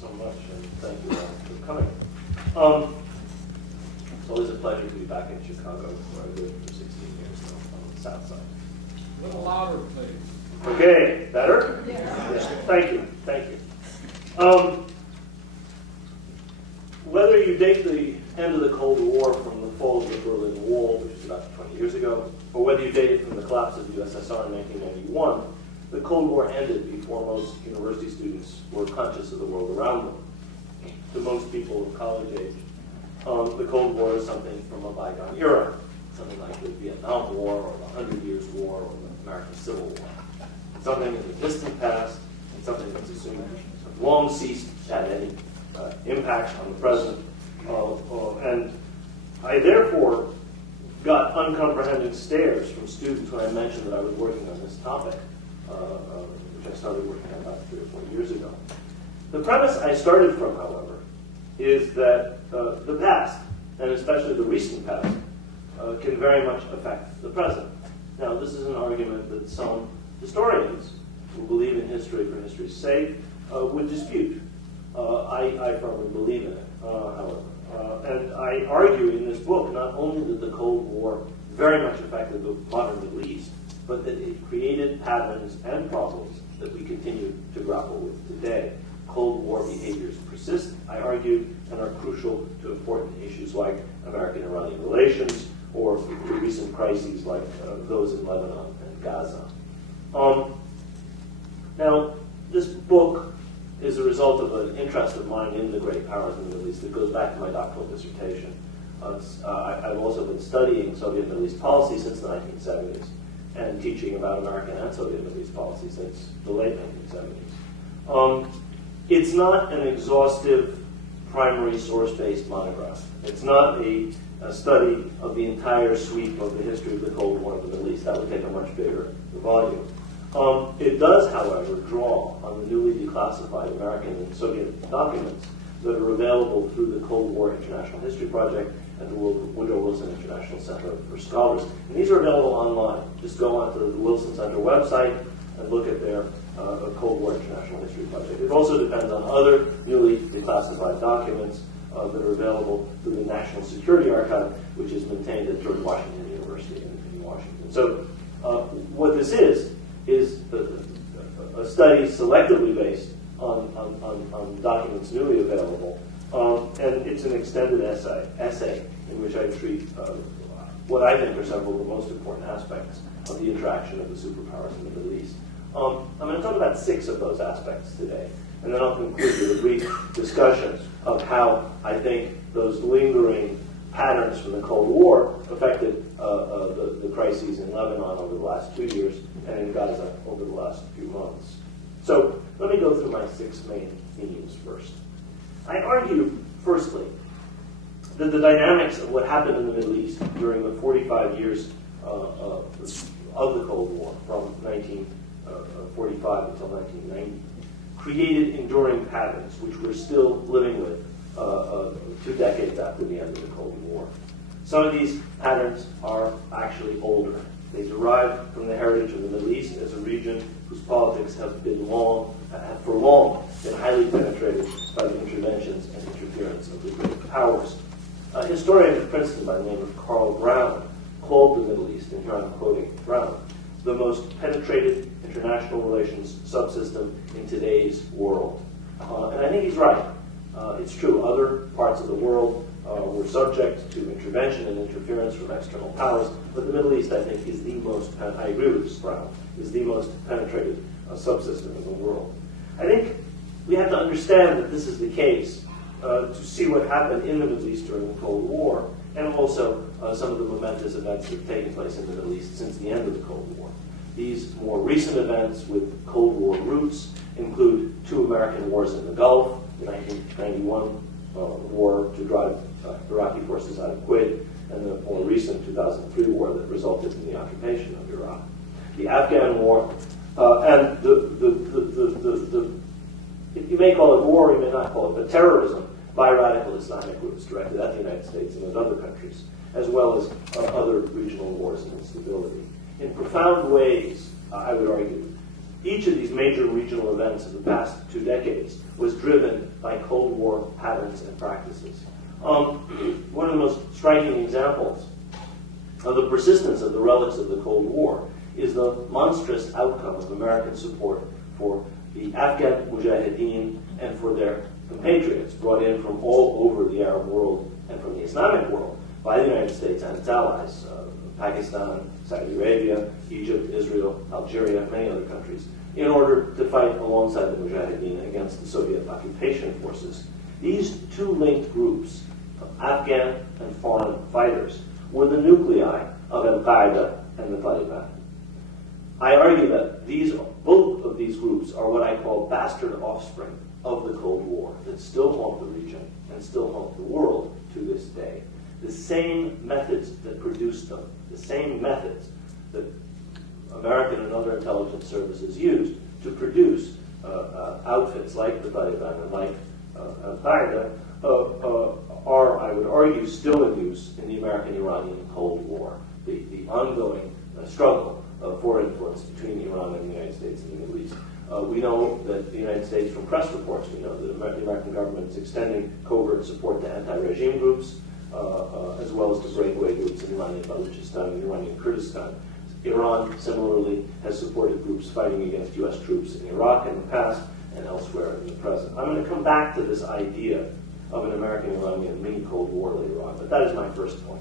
so much, and thank you all for coming. It's always a pleasure to be back in Chicago, where I lived for 16 years now, on the south side. A little louder, please. Okay, better? Yes. Thank you, thank you. Whether you date the end of the Cold War from the fall of the Berlin Wall, which is about 20 years ago, or whether you date it from the collapse of the USSR in 1991, the Cold War ended before most university students were conscious of the world around them. To most people of college age, the Cold War is something from a bygone era, something like the Vietnam War or the 100 Years' War or the American Civil War. Something in the distant past, and something that's assumed to have long ceased to have any impact on the present. And I therefore got uncomprehending stares from students when I mentioned that I was working on this topic, which I started working on about 3 or 4 years ago. The premise I started from, however, is that the past, and especially the recent past, can very much affect the present. Now, this is an argument that some historians who believe in history for history's sake would dispute. I firmly believe in it, however. And I argue in this book not only that the Cold War very much affected the modern Middle East, but that it created patterns and problems that we continue to grapple with today. Cold War behaviors persist, I argue, and are crucial to important issues like American-Iranian relations or to recent crises like those in Lebanon and Gaza. Now, this book is a result of an interest of mine in the great powers in the Middle East. It goes back to my doctoral dissertation. I've also been studying Soviet Middle East policy since the 1970s and teaching about American and Soviet Middle East policy since the late 1970s. It's not an exhaustive primary source-based monograph. It's not a study of the entire sweep of the history of the Cold War in the Middle East. That would take a much bigger volume. It does, however, draw on the newly declassified American and Soviet documents that are available through the Cold War International History Project and the Woodrow Wilson International Center for Scholars. And these are available online. Just go onto the Wilson Center website and look at their Cold War International History Project. It also depends on other newly declassified documents that are available through the National Security Archive, which is maintained at George Washington University in Washington. So what this is a study selectively based on documents newly available, and it's an extended essay in which I treat what I think are several of the most important aspects of the interaction of the superpowers in the Middle East. I'm going to talk about 6 of those aspects today, and then I'll conclude with a brief discussion of how I think those lingering patterns from the Cold War affected the crises in Lebanon over the last 2 years and in Gaza over the last few months. So let me go through my 6 main themes first. I argue, firstly, that the dynamics of what happened in the Middle East during the 45 years of the Cold War, from 1945 until 1990, created enduring patterns which we're still living with 2 decades after the end of the Cold War. Some of these patterns are actually older. They derive from the heritage of the Middle East as a region whose politics have for long been highly penetrated by the interventions and interference of the great powers. A historian at Princeton by the name of Carl Brown called the Middle East, and here I'm quoting Brown, the most penetrated international relations subsystem in today's world. And I think he's right. It's true. Other parts of the world were subject to intervention and interference from external powers, but the Middle East, I think, is the most, I agree with Brown, is the most penetrated subsystem in the world. I think we have to understand that this is the case to see what happened in the Middle East during the Cold War, and also some of the momentous events that have taken place in the Middle East since the end of the Cold War. These more recent events with Cold War roots include 2 American wars in the Gulf, the 1991 war to drive Iraqi forces out of Kuwait, and the more recent 2003 war that resulted in the occupation of Iraq. The Afghan war, and you may call it war, you may not call it, but terrorism by radical Islamic groups directed at the United States and at other countries, as well as other regional wars and instability. In profound ways, I would argue, Each of these major regional events of the past 2 decades was driven by Cold War patterns and practices. One of the most striking examples of the persistence of the relics of the Cold War is the monstrous outcome of American support for the Afghan Mujahideen and for their compatriots brought in from all over the Arab world and from the Islamic world by the United States and its allies, Pakistan, Saudi Arabia, Egypt, Israel, Algeria, many other countries, in order to fight alongside the Mujahideen against the Soviet occupation forces. These two linked groups of Afghan and foreign fighters were the nuclei of al-Qaeda and the Taliban. I argue that both of these groups are what I call bastard offspring of the Cold War that still haunt the region and still haunt the world to this day. The same methods that produced them, the same methods that American and other intelligence services used to produce outfits like the Taliban and like al-Qaeda are, I would argue, still in use in the American-Iranian Cold War, the ongoing struggle for influence between Iran and the United States and the Middle East. We know that the United States, from press reports, we know that the American government is extending covert support to anti-regime groups, as well as to breakaway groups in Iranian Balochistan and Iranian Kurdistan. Iran, similarly, has supported groups fighting against U.S. troops in Iraq in the past and elsewhere in the present. I'm going to come back to this idea of an American-Iranian mini-Cold War later on, but that is my first point.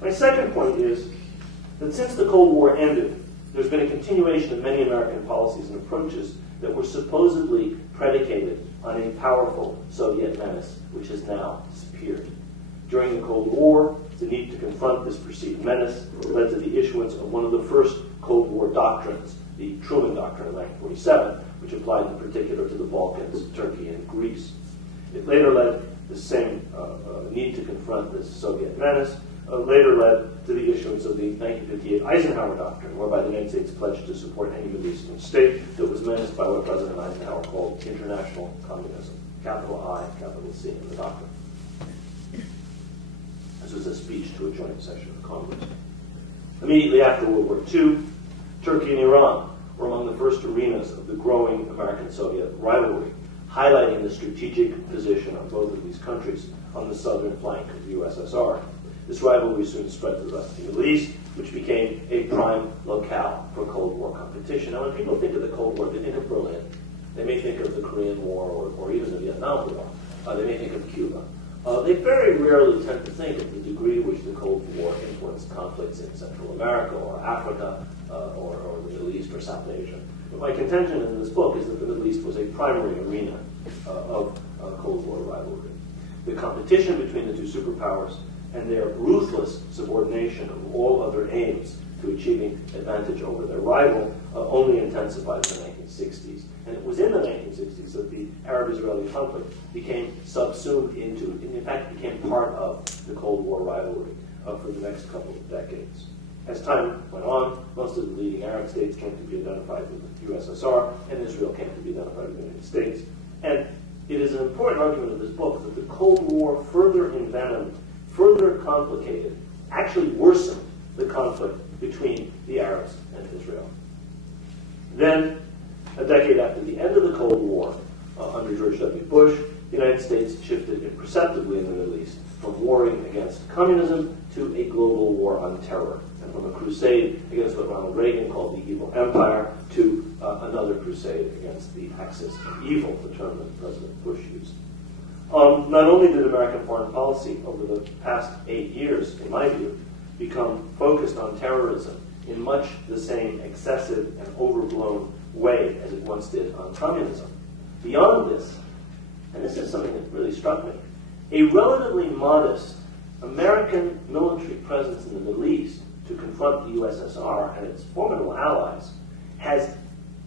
My second point is that since the Cold War ended, there's been a continuation of many American policies and approaches that were supposedly predicated on a powerful Soviet menace, which has now disappeared. During the Cold War, the need to confront this perceived menace led to the issuance of one of the first Cold War doctrines, the Truman Doctrine of 1947, which applied in particular to the Balkans, Turkey, and Greece. It later led the same need to confront this Soviet menace, later led to the issuance of the 1958 Eisenhower Doctrine, whereby the United States pledged to support any Middle Eastern state that was menaced by what President Eisenhower called international communism, capital I, capital C in the doctrine. This was a speech to a joint session of Congress. Immediately after World War II, Turkey and Iran were among the first arenas of the growing American-Soviet rivalry, highlighting the strategic position of both of these countries on the southern flank of the USSR. This rivalry soon spread to the rest of the Middle East, which became a prime locale for Cold War competition. Now, when people think of the Cold War, they think of Berlin. They may think of the Korean War or even the Vietnam War. They may think of Cuba. They very rarely tend to think of the degree to which the Cold War influenced conflicts in Central America or Africa or the Middle East or South Asia. But my contention in this book is that the Middle East was a primary arena of Cold War rivalry. The competition between the two superpowers and their ruthless subordination of all other aims to achieving advantage over their rival only intensified in the 1960s. And it was in the 1960s that the Arab-Israeli conflict became subsumed into, and in fact became part of the Cold War rivalry for the next couple of decades. As time went on, most of the leading Arab states came to be identified with the USSR, and Israel came to be identified with the United States. And it is an important argument of this book that the Cold War further envenomed, further complicated, actually worsened the conflict between the Arabs and Israel. Then, a decade after the end of the Cold War, under George W. Bush, the United States shifted imperceptibly in the Middle East from warring against communism to a global war on terror, and from a crusade against what Ronald Reagan called the evil empire to another crusade against the axis of evil, the term that President Bush used. Not only did American foreign policy over the past 8 years, in my view, become focused on terrorism in much the same excessive and overblown way as it once did on communism. Beyond this, and this is something that really struck me, a relatively modest American military presence in the Middle East to confront the USSR and its formidable allies has,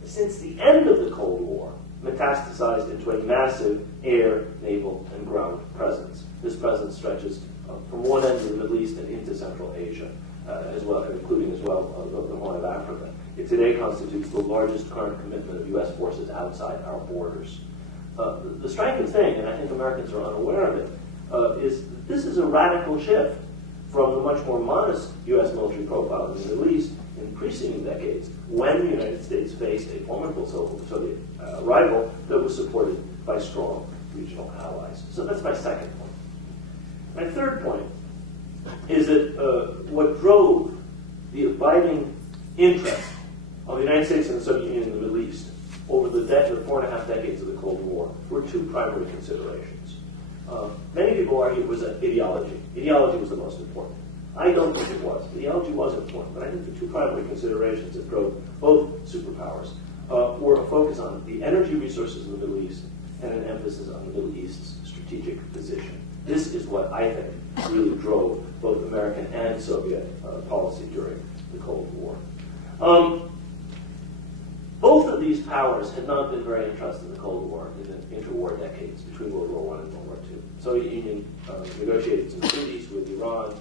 since the end of the Cold War, metastasized into a massive air, naval, and ground presence. This presence stretches from one end of the Middle East and into Central Asia, as well, including as well the Horn of Africa. It today constitutes the largest current commitment of U.S. forces outside our borders. The striking thing, and I think Americans are unaware of it, is that this is a radical shift from the much more modest U.S. military profile in the Middle East in preceding decades when the United States faced a formidable Soviet rival that was supported by strong regional allies. So that's my second point. My third point is that what drove the abiding interest of the United States and the Soviet Union in the Middle East over the 4.5 decades of the Cold War were two primary considerations. Many people argue it was ideology. Ideology was the most important. I don't think it was. Ideology was important, but I think the two primary considerations that drove both superpowers were a focus on the energy resources of the Middle East and an emphasis on the Middle East's strategic position. This is what I think really drove both American and Soviet policy during the Cold War. Both of these powers had not been very interested in the Cold War in the interwar decades between World War I and World War II. The Soviet Union negotiated some treaties with Iran,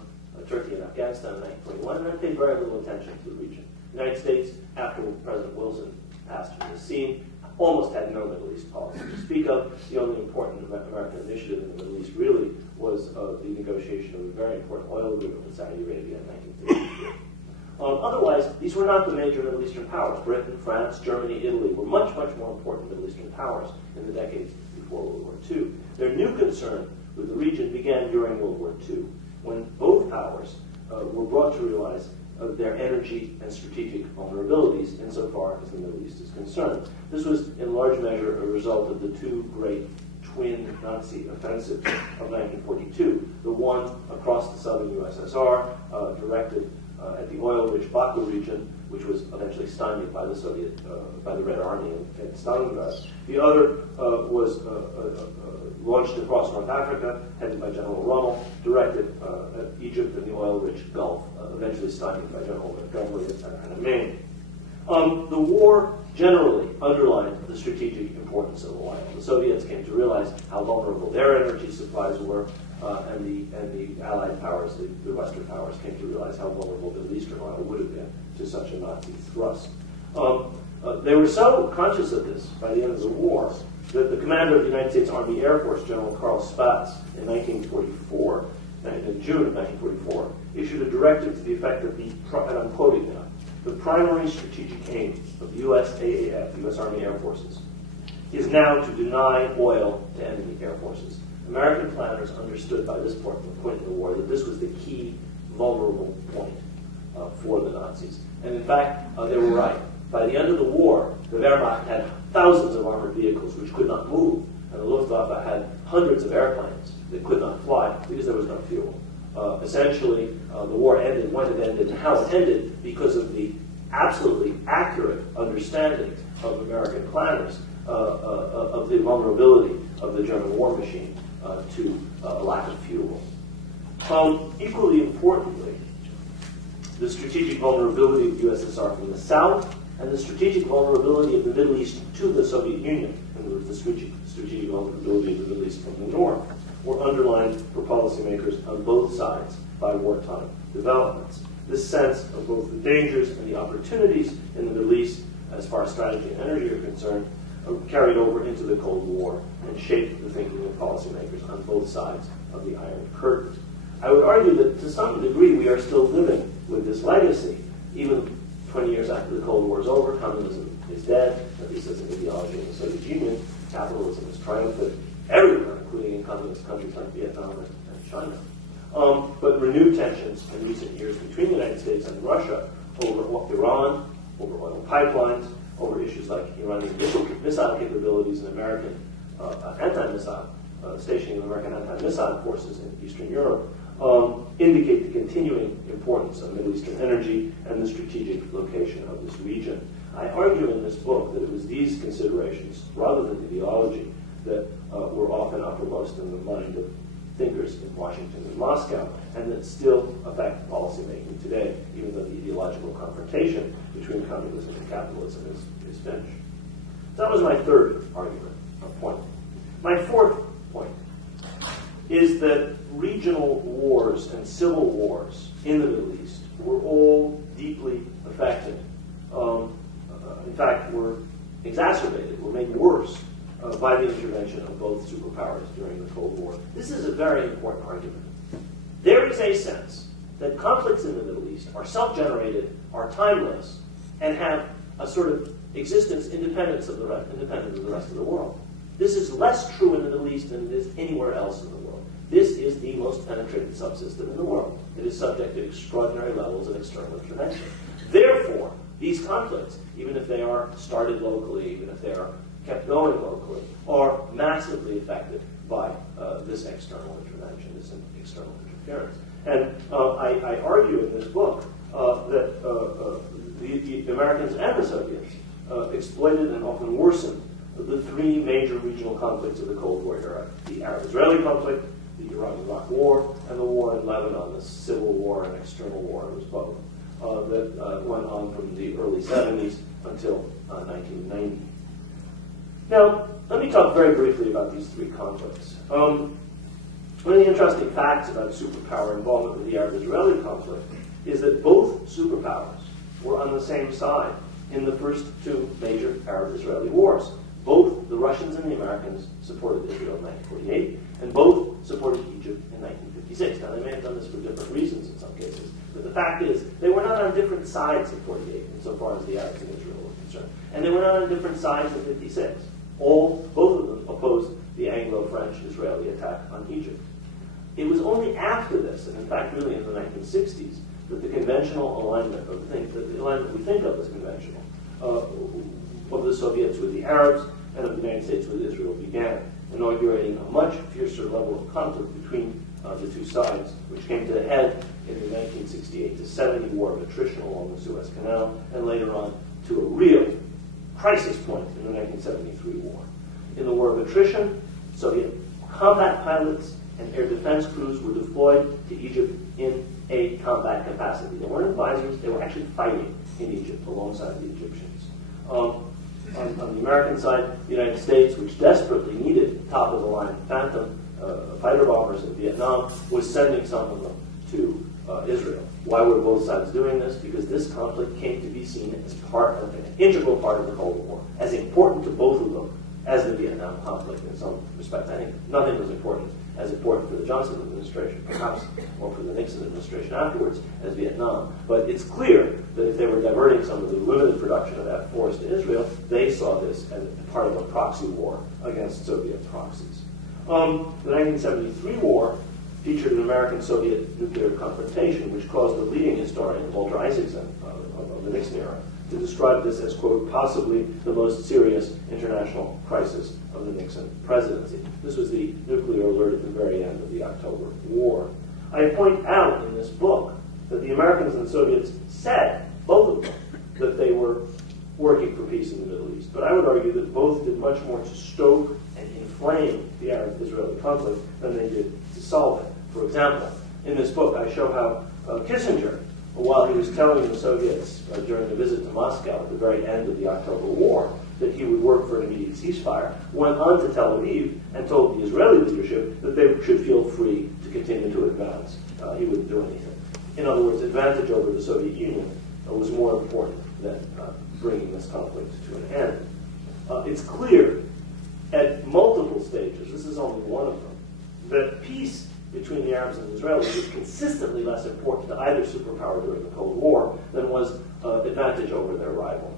Turkey, and Afghanistan in 1921, and then paid very little attention to the region. The United States, after President Wilson passed from the scene, almost had no Middle East policy to speak of. The only important American initiative in the Middle East really was the negotiation of a very important oil agreement with Saudi Arabia in 1953. Otherwise, these were not the major Middle Eastern powers. Britain, France, Germany, Italy were much, much more important Middle Eastern powers in the decades before World War II. Their new concern with the region began during World War II, when both powers were brought to realize their energy and strategic vulnerabilities insofar as the Middle East is concerned. This was in large measure a result of the two great twin Nazi offensives of 1942. The one across the southern USSR, directed at the oil-rich Baku region, which was eventually stymied by the Red Army in Stalingrad. The other was launched across North Africa, headed by General Rommel, directed at Egypt and the oil-rich Gulf, eventually stymied by General Montgomery and Maine. The war generally underlined the strategic importance of oil. The Soviets came to realize how vulnerable their energy supplies were, and the Allied powers, the Western powers, came to realize how vulnerable Middle Eastern oil would have been to such a Nazi thrust. They were so conscious of this by the end of the war that the commander of the United States Army Air Force, General Carl Spaatz, in June of 1944, issued a directive to the effect that and I'm quoting now, the primary strategic aim of the USAAF, the U.S. Army Air Forces, is now to deny oil to enemy air forces. American planners understood by this point in the war that this was the key vulnerable point for the Nazis. And in fact, they were right. By the end of the war, the Wehrmacht had thousands of armored vehicles which could not move, and the Luftwaffe had hundreds of airplanes that could not fly because there was no fuel. Essentially, the war ended when it ended and how it ended because of the absolutely accurate understanding of American planners of the vulnerability of the German war machine to a lack of fuel. Equally importantly, the strategic vulnerability of the USSR from the south and the strategic vulnerability of the Middle East to the Soviet Union, and the strategic vulnerability of the Middle East from the north, were underlined for policymakers on both sides by wartime developments. This sense of both the dangers and the opportunities in the Middle East, as far as strategy and energy are concerned, carried over into the Cold War and shaped the thinking of policymakers on both sides of the Iron Curtain. I would argue that to some degree we are still living with this legacy. Even 20 years after the Cold War is over, communism is dead, at least as an ideology in the Soviet Union. Capitalism is triumphant everywhere, including in communist countries like Vietnam and China. But renewed tensions in recent years between the United States and Russia over Iran, over oil pipelines, over issues like Iranian missile capabilities and American anti-missile, stationing of American anti-missile forces in Eastern Europe, indicate the continuing importance of Middle Eastern energy and the strategic location of this region. I argue in this book that it was these considerations, rather than ideology, that were often uppermost in the mind of thinkers in Washington and Moscow, and that still affect policymaking today, even though the ideological confrontation between communism and capitalism is finished. That was my third argument, point. My fourth point is that regional wars and civil wars in the Middle East were all deeply affected. In fact, were exacerbated, were made worse by the intervention of both superpowers during the Cold War. This is a very important argument. There is a sense that conflicts in the Middle East are self-generated, are timeless, and have a sort of existence independent of the rest of the world. This is less true in the Middle East than it is anywhere else in the world. This is the most penetrated subsystem in the world. It is subject to extraordinary levels of external intervention. Therefore, these conflicts, even if they are started locally, even if they are kept going locally, are massively affected by this external intervention, this external interference. And I argue in this book that the Americans and the Soviets exploited and often worsened the three major regional conflicts of the Cold War era: the Arab-Israeli conflict, the Iran-Iraq War, and the war in Lebanon, the civil war and external war. It was both. That went on from the early 70s until 1990. Now, let me talk very briefly about these three conflicts. One of the interesting facts about superpower involvement with the Arab-Israeli conflict is that both superpowers were on the same side in the first two major Arab-Israeli wars. Both the Russians and the Americans supported Israel in 1948, and both supported Egypt in 1956. Now, they may have done this for different reasons in some cases, but the fact is they were not on different sides in 48 insofar as the Arabs and Israel were concerned. And they were not on different sides in 56. Both of them opposed the Anglo-French-Israeli attack on Egypt. It was only after this, and in fact really in the 1960s, that the conventional alignment, or the alignment we think of as conventional, of the Soviets with the Arabs and of the United States with Israel began, inaugurating a much fiercer level of conflict between the two sides, which came to a head in the 1968-70 war of attrition along the Suez Canal, and later on to a real crisis point in the 1973 war. In the war of attrition, Soviet combat pilots and air defense crews were deployed to Egypt in a combat capacity. They weren't advisors, they were actually fighting in Egypt alongside the Egyptians. On the American side, the United States, which desperately needed top-of-the-line Phantom fighter bombers in Vietnam, was sending some of them to Israel. Why were both sides doing this? Because this conflict came to be seen as part of an integral part of the Cold War, as important to both of them as the Vietnam conflict in some respects. I think nothing was as important for the Johnson administration, perhaps, or for the Nixon administration afterwards, as Vietnam. But it's clear that if they were diverting some of the limited production of that force to Israel, they saw this as part of a proxy war against Soviet proxies. The 1973 war featured an American-Soviet nuclear confrontation, which caused the leading historian, Walter Isaacson, of the Nixon era, to describe this as, quote, possibly the most serious international crisis of the Nixon presidency. This was the nuclear alert at the very end of the October War. I point out in this book that the Americans and the Soviets said, both of them, that they were working for peace in the Middle East. But I would argue that both did much more to stoke and inflame the Arab-Israeli conflict than they did to solve it. For example, in this book I show how Kissinger, while he was telling the Soviets during a visit to Moscow at the very end of the October War that he would work for an immediate ceasefire, went on to Tel Aviv and told the Israeli leadership that they should feel free to continue to advance. He wouldn't do anything. In other words, advantage over the Soviet Union was more important than bringing this conflict to an end. It's clear at multiple stages, this is only one of them, that peace between the Arabs and the Israelis was consistently less important to either superpower during the Cold War than was advantage over their rival.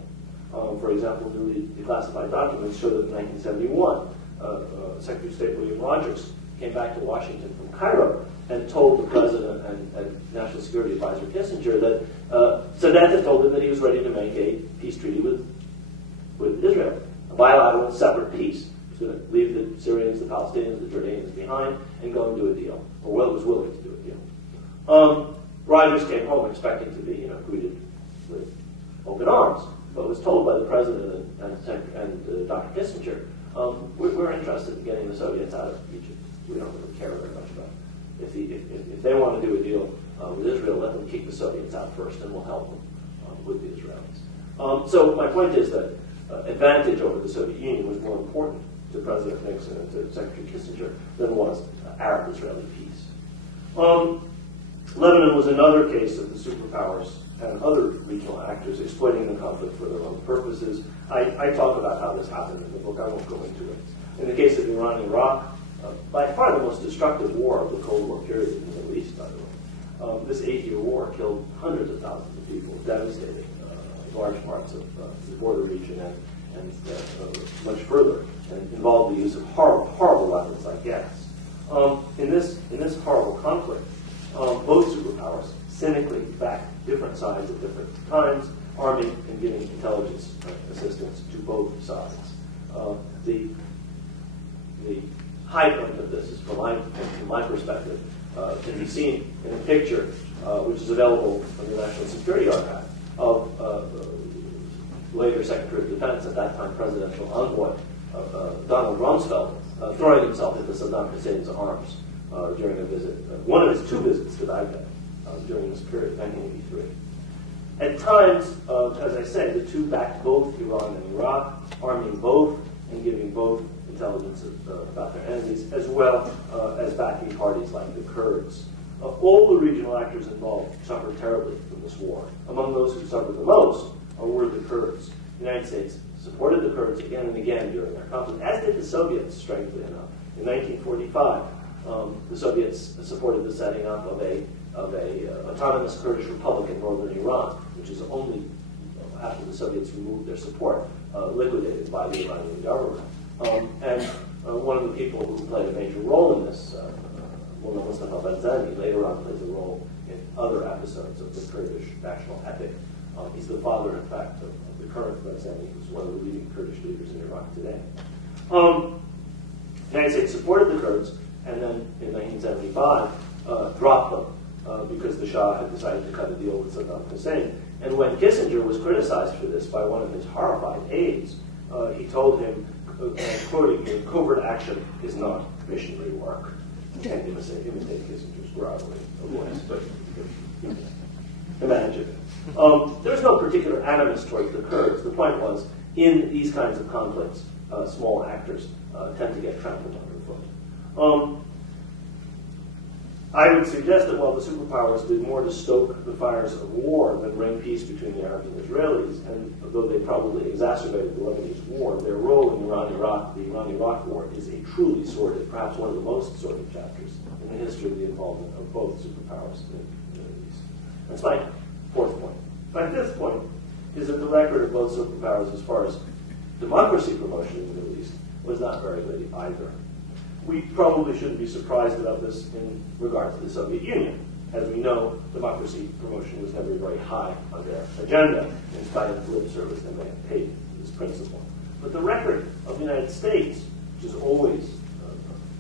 For example, newly declassified documents show that in 1971, Secretary of State William Rogers came back to Washington from Cairo and told the President and National Security Advisor Kissinger that Sadat had told him that he was ready to make a peace treaty with Israel, a bilateral, separate peace. He was going to leave the Syrians, the Palestinians, the Jordanians behind and go and do a deal, or was willing to do a deal. Rogers came home expecting to be greeted with open arms, but was told by the President and Dr. Kissinger, we're interested in getting the Soviets out of Egypt. We don't really care very much about it. If they want to do a deal with Israel, let them kick the Soviets out first, and we'll help them with the Israelis. So my point is that advantage over the Soviet Union was more important to President Nixon and to Secretary Kissinger than was Arab-Israeli peace. Lebanon was another case of the superpowers and other regional actors exploiting the conflict for their own purposes. I talk about how this happened in the book. I won't go into it. In the case of Iran and Iraq, by far the most destructive war of the Cold War period in the Middle East, by the This 8-year war killed hundreds of thousands of people, devastating large parts of the border region and much further, and involved the use of horrible, horrible weapons like gas. In this horrible conflict, both superpowers cynically backed different sides at different times, arming and giving intelligence assistance to both sides. The high point of this is, from my perspective, can be seen in a picture which is available from the National Security Archive of later Secretary of Defense, at that time presidential envoy, Donald Rumsfeld, throwing himself into Saddam Hussein's arms during a visit, one of his 2 visits to Baghdad during this period, 1983. At times, as I said, the two backed both Iran and Iraq, arming both and giving both intelligence about their enemies, as well as backing parties like the Kurds. All the regional actors involved suffered terribly from this war. Among those who suffered the most were the Kurds. The United States supported the Kurds again and again during their conflict, as did the Soviets, strangely enough. In 1945, the Soviets supported the setting up of a autonomous Kurdish republic in northern Iran, which is only, after the Soviets removed their support, liquidated by the Iranian government. And one of the people who played a major role in this, Mullah Mustafa Barzani, later on plays a role in other episodes of the Kurdish national epic. He's the father, in fact, of the current Barzani, who's one of the leading Kurdish leaders in Iraq today. The United States supported the Kurds, and then in 1975 dropped them because the Shah had decided to cut a deal with Saddam Hussein. And when Kissinger was criticized for this by one of his horrified aides, he told him, quoting him, "Covert action is not missionary work." Can't imitate Kissinger's groveling voice, but imagine. There's no particular animus towards the Kurds. The point was, in these kinds of conflicts, small actors tend to get trampled underfoot. I would suggest that while the superpowers did more to stoke the fires of war than bring peace between the Arabs and Israelis, and though they probably exacerbated the Lebanese war, their role in the Iran-Iraq war is a truly sordid, perhaps one of the most sordid chapters in the history of the involvement of both superpowers in the Middle East. That's my 4th point. My 5th point is that the record of both superpowers as far as democracy promotion in the Middle East was not very good either. We probably shouldn't be surprised about this in regard to the Soviet Union. As we know, democracy promotion was never very high on their agenda, in spite of the lip service they may have paid to this principle. But the record of the United States, which has always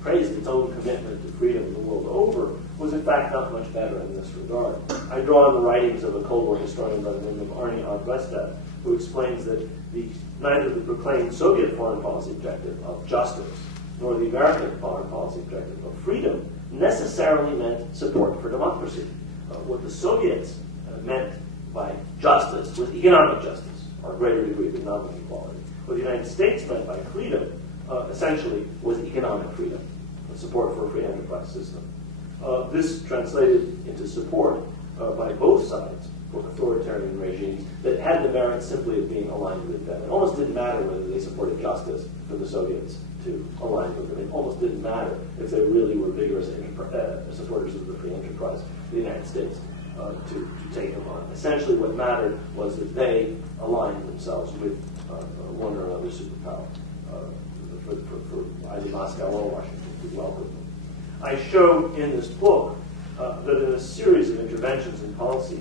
praised its own commitment to freedom the world over, was in fact not much better in this regard. I draw on the writings of a Cold War historian by the name of Arnie Odwestad, who explains that neither the proclaimed Soviet foreign policy objective of justice nor the American foreign policy objective of freedom necessarily meant support for democracy. What the Soviets meant by justice was economic justice, or a greater degree of economic equality. What the United States meant by freedom essentially was economic freedom, support for a free enterprise system. This translated into support by both sides for authoritarian regimes that had the merit simply of being aligned with them. It almost didn't matter whether they supported justice for the Soviets to align with them. It almost didn't matter if they really were vigorous supporters of the free enterprise of the United States to take them on. Essentially what mattered was that they aligned themselves with one or another superpower for either Moscow or Washington to welcome them. I show in this book that in a series of interventions and policy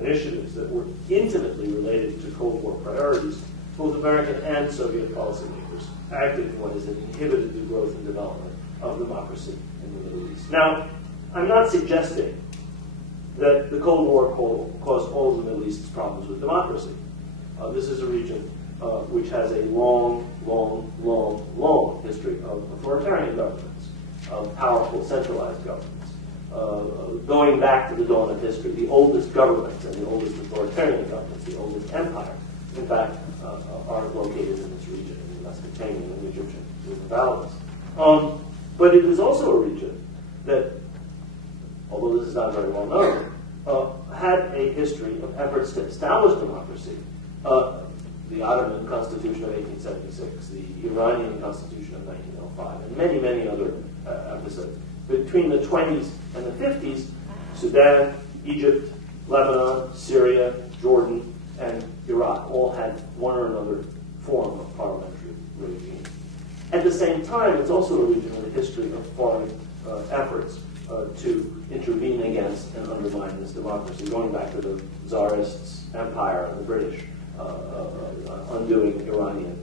initiatives that were intimately related to Cold War priorities, both American and Soviet policymakers acted in ways that inhibited the growth and development of democracy in the Middle East. Now, I'm not suggesting that the Cold War caused all of the Middle East's problems with democracy. This is a region which has a long history of authoritarian governments, of powerful centralized governments. Going back to the dawn of history, the oldest governments and the oldest authoritarian governments, the oldest empire, in fact, are located in this region, in the Mesopotamian and Egyptian valleys. But it is also a region that, although this is not very well known, had a history of efforts to establish democracy. The Ottoman Constitution of 1876, the Iranian Constitution of 1905, and many other episodes. Between the 20s and the 50s, Sudan, Egypt, Lebanon, Syria, Jordan, and Iraq all had one or another form of parliamentary regime. At the same time, it's also a region with a history of foreign efforts to intervene against and undermine this democracy, going back to the Tsarist empire and the British undoing the Iranian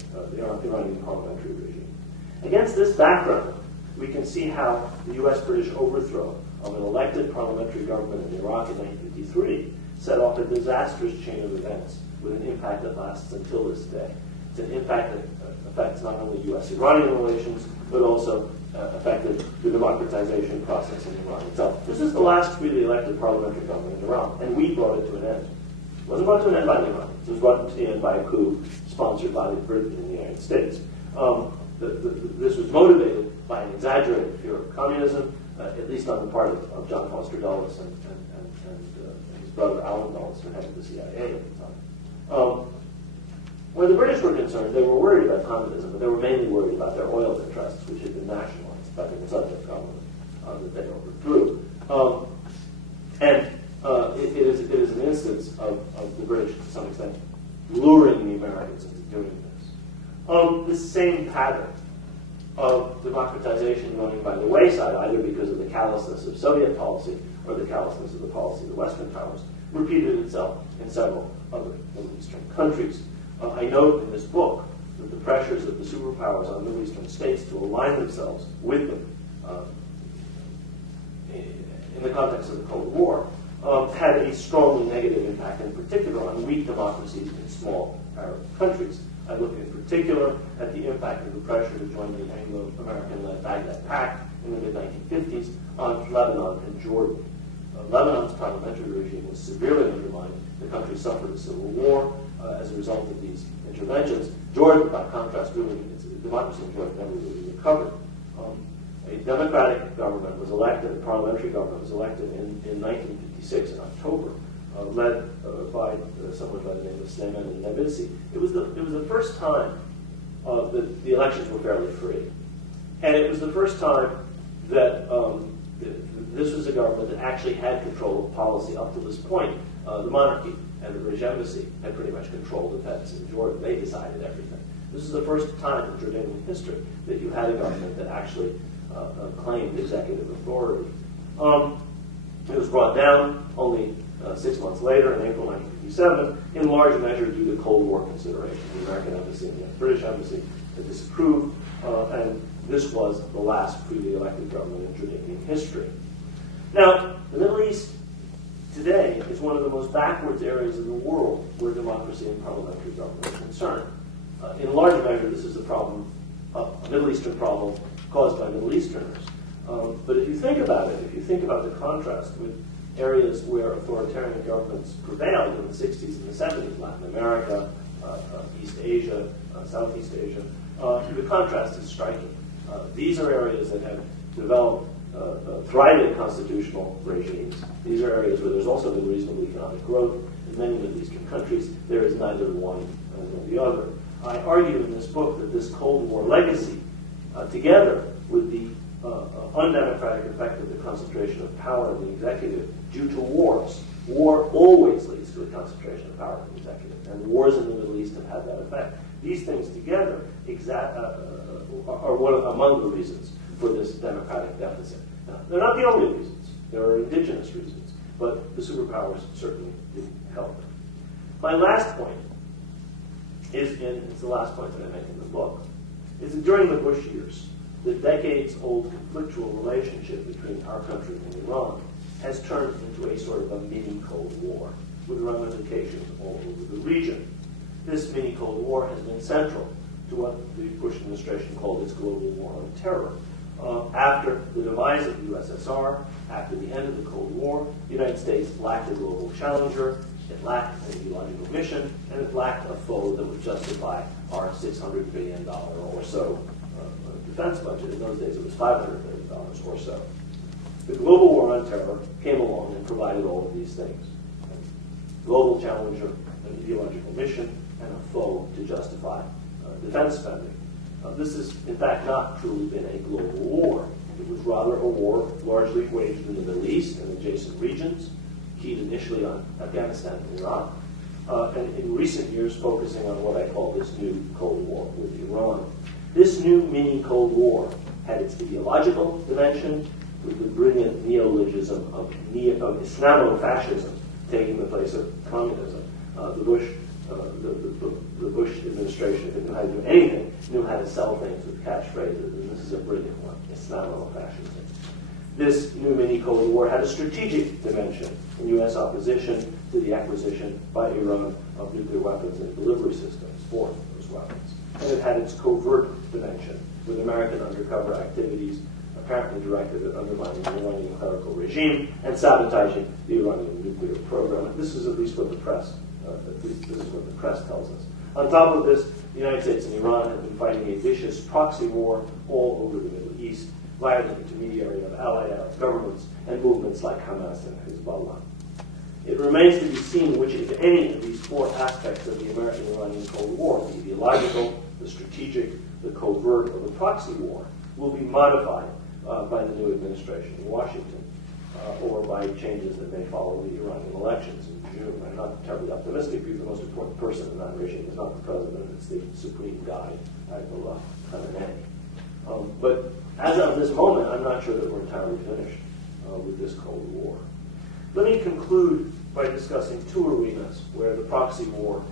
parliamentary regime. Against this background, we can see how the U.S.-British overthrow of an elected parliamentary government in Iraq in 1953 set off a disastrous chain of events with an impact that lasts until this day. It's an impact that affects not only U.S.-Iranian relations, but also affected the democratization process in Iran itself. This is the last freely elected parliamentary government in Iran, and we brought it to an end. It wasn't brought to an end by the Iranians. It was brought to an end by a coup sponsored by Britain and the United States. This was motivated by an exaggerated fear of communism, at least on the part of John Foster Dulles and his brother Alan Dulles, who headed the CIA at the time. When the British were concerned, they were worried about communism, but they were mainly worried about their oil interests, which had been nationalized by the conservative government that they overthrew. It is an instance of the British, to some extent, luring the Americans into doing this. This same pattern of democratization going by the wayside, either because of the callousness of Soviet policy or the callousness of the policy of the Western powers, repeated itself in several other Middle Eastern countries. I note in this book that the pressures of the superpowers on Middle Eastern states to align themselves with them in the context of the Cold War had a strongly negative impact, in particular on weak democracies in small Arab countries. I look in particular at the impact of the pressure to join the Anglo-American-led Baghdad Pact in the mid-1950s on Lebanon and Jordan. Lebanon's parliamentary regime was severely undermined. The country suffered a civil war as a result of these interventions. Jordan, by contrast, democracy in Jordan never really recovered. A democratic government was elected, a parliamentary government was elected in 1956 in October, led by someone by the name of Sleiman and Nabisi. It was the first time that the elections were fairly free. And it was the first time that this was a government that actually had control of policy. Up to this point, the monarchy and the British embassy had pretty much controlled events in Jordan. They decided everything. This is the first time in Jordanian history that you had a government that actually claimed executive authority. It was brought down only 6 months later, in April 1957, in large measure due to Cold War considerations. The American embassy and the British embassy had disapproved, and this was the last freely elected government in Jordanian history. Now, the Middle East today is one of the most backwards areas in the world where democracy and parliamentary government are concerned. In large measure, this is a problem, a Middle Eastern problem caused by Middle Easterners. But if you think about it, if you think about the contrast with areas where authoritarian governments prevailed in the 60s and the 70s, Latin America, East Asia, Southeast Asia, the contrast is striking. These are areas that have developed thriving constitutional regimes. These are areas where there's also been reasonable economic growth. In many Middle Eastern countries, there is neither one nor the other. I argue in this book that this Cold War legacy, together with the undemocratic effect of the concentration of power in the executive due to wars. War always leads to a concentration of power in the executive, and wars in the Middle East have had that effect. These things together are among the reasons for this democratic deficit. Now, they're not the only reasons. There are indigenous reasons, but the superpowers certainly didn't help. My last point it's the last point that I make in the book, is that during the Bush years, the decades-old conflictual relationship between our country and Iran has turned into a sort of a mini-Cold War with ramifications all over the region. This mini-Cold War has been central to what the Bush administration called its global war on terror. After the demise of the USSR, after the end of the Cold War, the United States lacked a global challenger, it lacked an ideological mission, and it lacked a foe that would justify our $600 billion or so defense budget. In those days, it was $500 billion or so. The global war on terror came along and provided all of these things. A global challenger, an ideological mission, and a foe to justify defense spending. This has, in fact, not truly been a global war. It was rather a war largely waged in the Middle East and adjacent regions, keyed initially on Afghanistan and Iraq, and in recent years focusing on what I call this new Cold War with Iran. This new mini-Cold War had its ideological dimension with the brilliant neologism of Islamo-fascism taking the place of communism. The Bush administration, if it knew how to do anything, knew how to sell things with catchphrases, and this is a brilliant one, Islamo-fascism. This new mini-Cold War had a strategic dimension in U.S. opposition to the acquisition by Iran of nuclear weapons and delivery systems for those weapons. And it had its covert dimension with American undercover activities apparently directed at undermining the Iranian clerical regime and sabotaging the Iranian nuclear program. And this is at least what the press, tells us. On top of this, the United States and Iran have been fighting a vicious proxy war all over the Middle East via the intermediary of allied Arab governments and movements like Hamas and Hezbollah. It remains to be seen which, if any, of these four aspects of the American-Iranian Cold War, the ideological, the strategic, the covert, or the proxy war, will be modified by the new administration in Washington, or by changes that may follow the Iranian elections in June. I'm not terribly optimistic because the most important person in that regime is not the president, it's the supreme guide, Ayatollah Khamenei. But as of this moment, I'm not sure that we're entirely finished with this Cold War. Let me conclude by discussing two arenas where the proxy war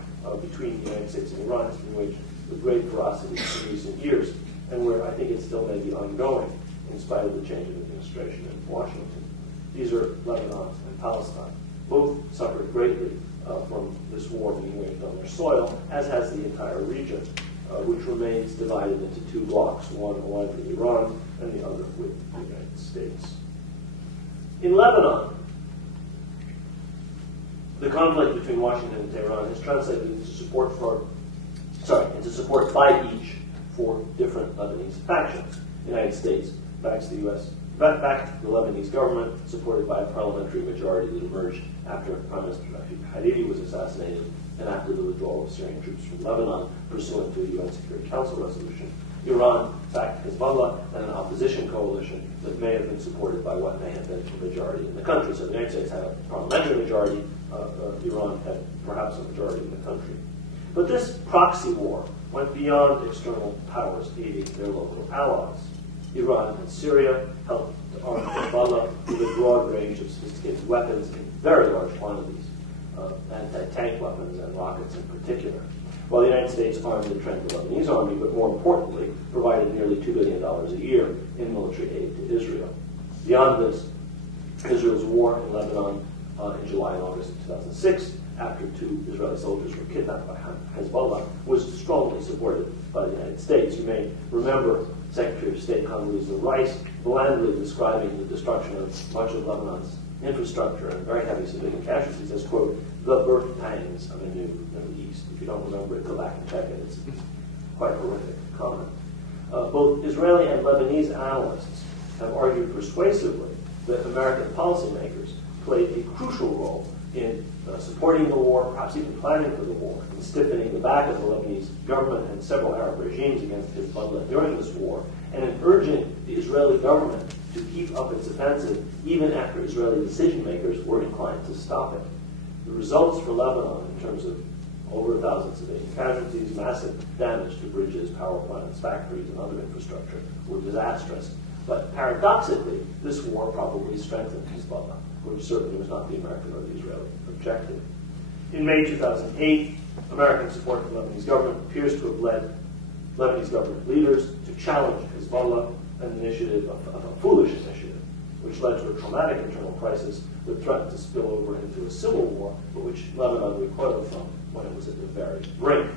between the United States and Iran has been waged with great ferocity in recent years, and where I think it still may be ongoing in spite of the change of administration in Washington. These are Lebanon and Palestine. Both suffered greatly from this war being waged on their soil, as has the entire region, which remains divided into two blocks, one aligned with Iran and the other with the United States. In Lebanon, the conflict between Washington and Tehran has translated into support by each for different Lebanese factions. The United States backs the backed the Lebanese government, supported by a parliamentary majority that emerged after Prime Minister Rashid Khalidi was assassinated and after the withdrawal of Syrian troops from Lebanon pursuant to a UN Security Council resolution. Iran backed Hezbollah and an opposition coalition that may have been supported by what may have been a majority in the country. So the United States had a parliamentary majority, Iran had perhaps a majority in the country. But this proxy war went beyond external powers aiding their local allies. Iran and Syria helped to arm Hezbollah with a broad range of sophisticated weapons in very large quantities, anti-tank weapons and rockets in particular, while the United States armed and trained the Lebanese army, but more importantly, provided nearly $2 billion a year in military aid to Israel. Beyond this, Israel's war in Lebanon in July and August of 2006, after 2 Israeli soldiers were kidnapped by Hezbollah, was strongly supported by the United States. You may remember Secretary of State Condoleezza Rice blandly describing the destruction of much of Lebanon's infrastructure and very heavy civilian casualties as, quote, the birth pangs of a new Middle East. If you don't remember it, go back and check it. It's quite a horrific comment. Both Israeli and Lebanese analysts have argued persuasively that American policymakers played a crucial role in supporting the war, perhaps even planning for the war, and stiffening the back of the Lebanese government and several Arab regimes against Hezbollah during this war, and in urging the Israeli government to keep up its offensive even after Israeli decision-makers were inclined to stop it. The results for Lebanon in terms of over 1,000 civilian casualties, massive damage to bridges, power plants, factories, and other infrastructure were disastrous. But paradoxically, this war probably strengthened Hezbollah, which certainly was not the American or the Israeli objective. In May 2008, American support for the Lebanese government appears to have led Lebanese government leaders to challenge Hezbollah, an initiative, a foolish initiative, which led to a traumatic internal crisis that threatened to spill over into a civil war, but which Lebanon recoiled from when it was at the very brink.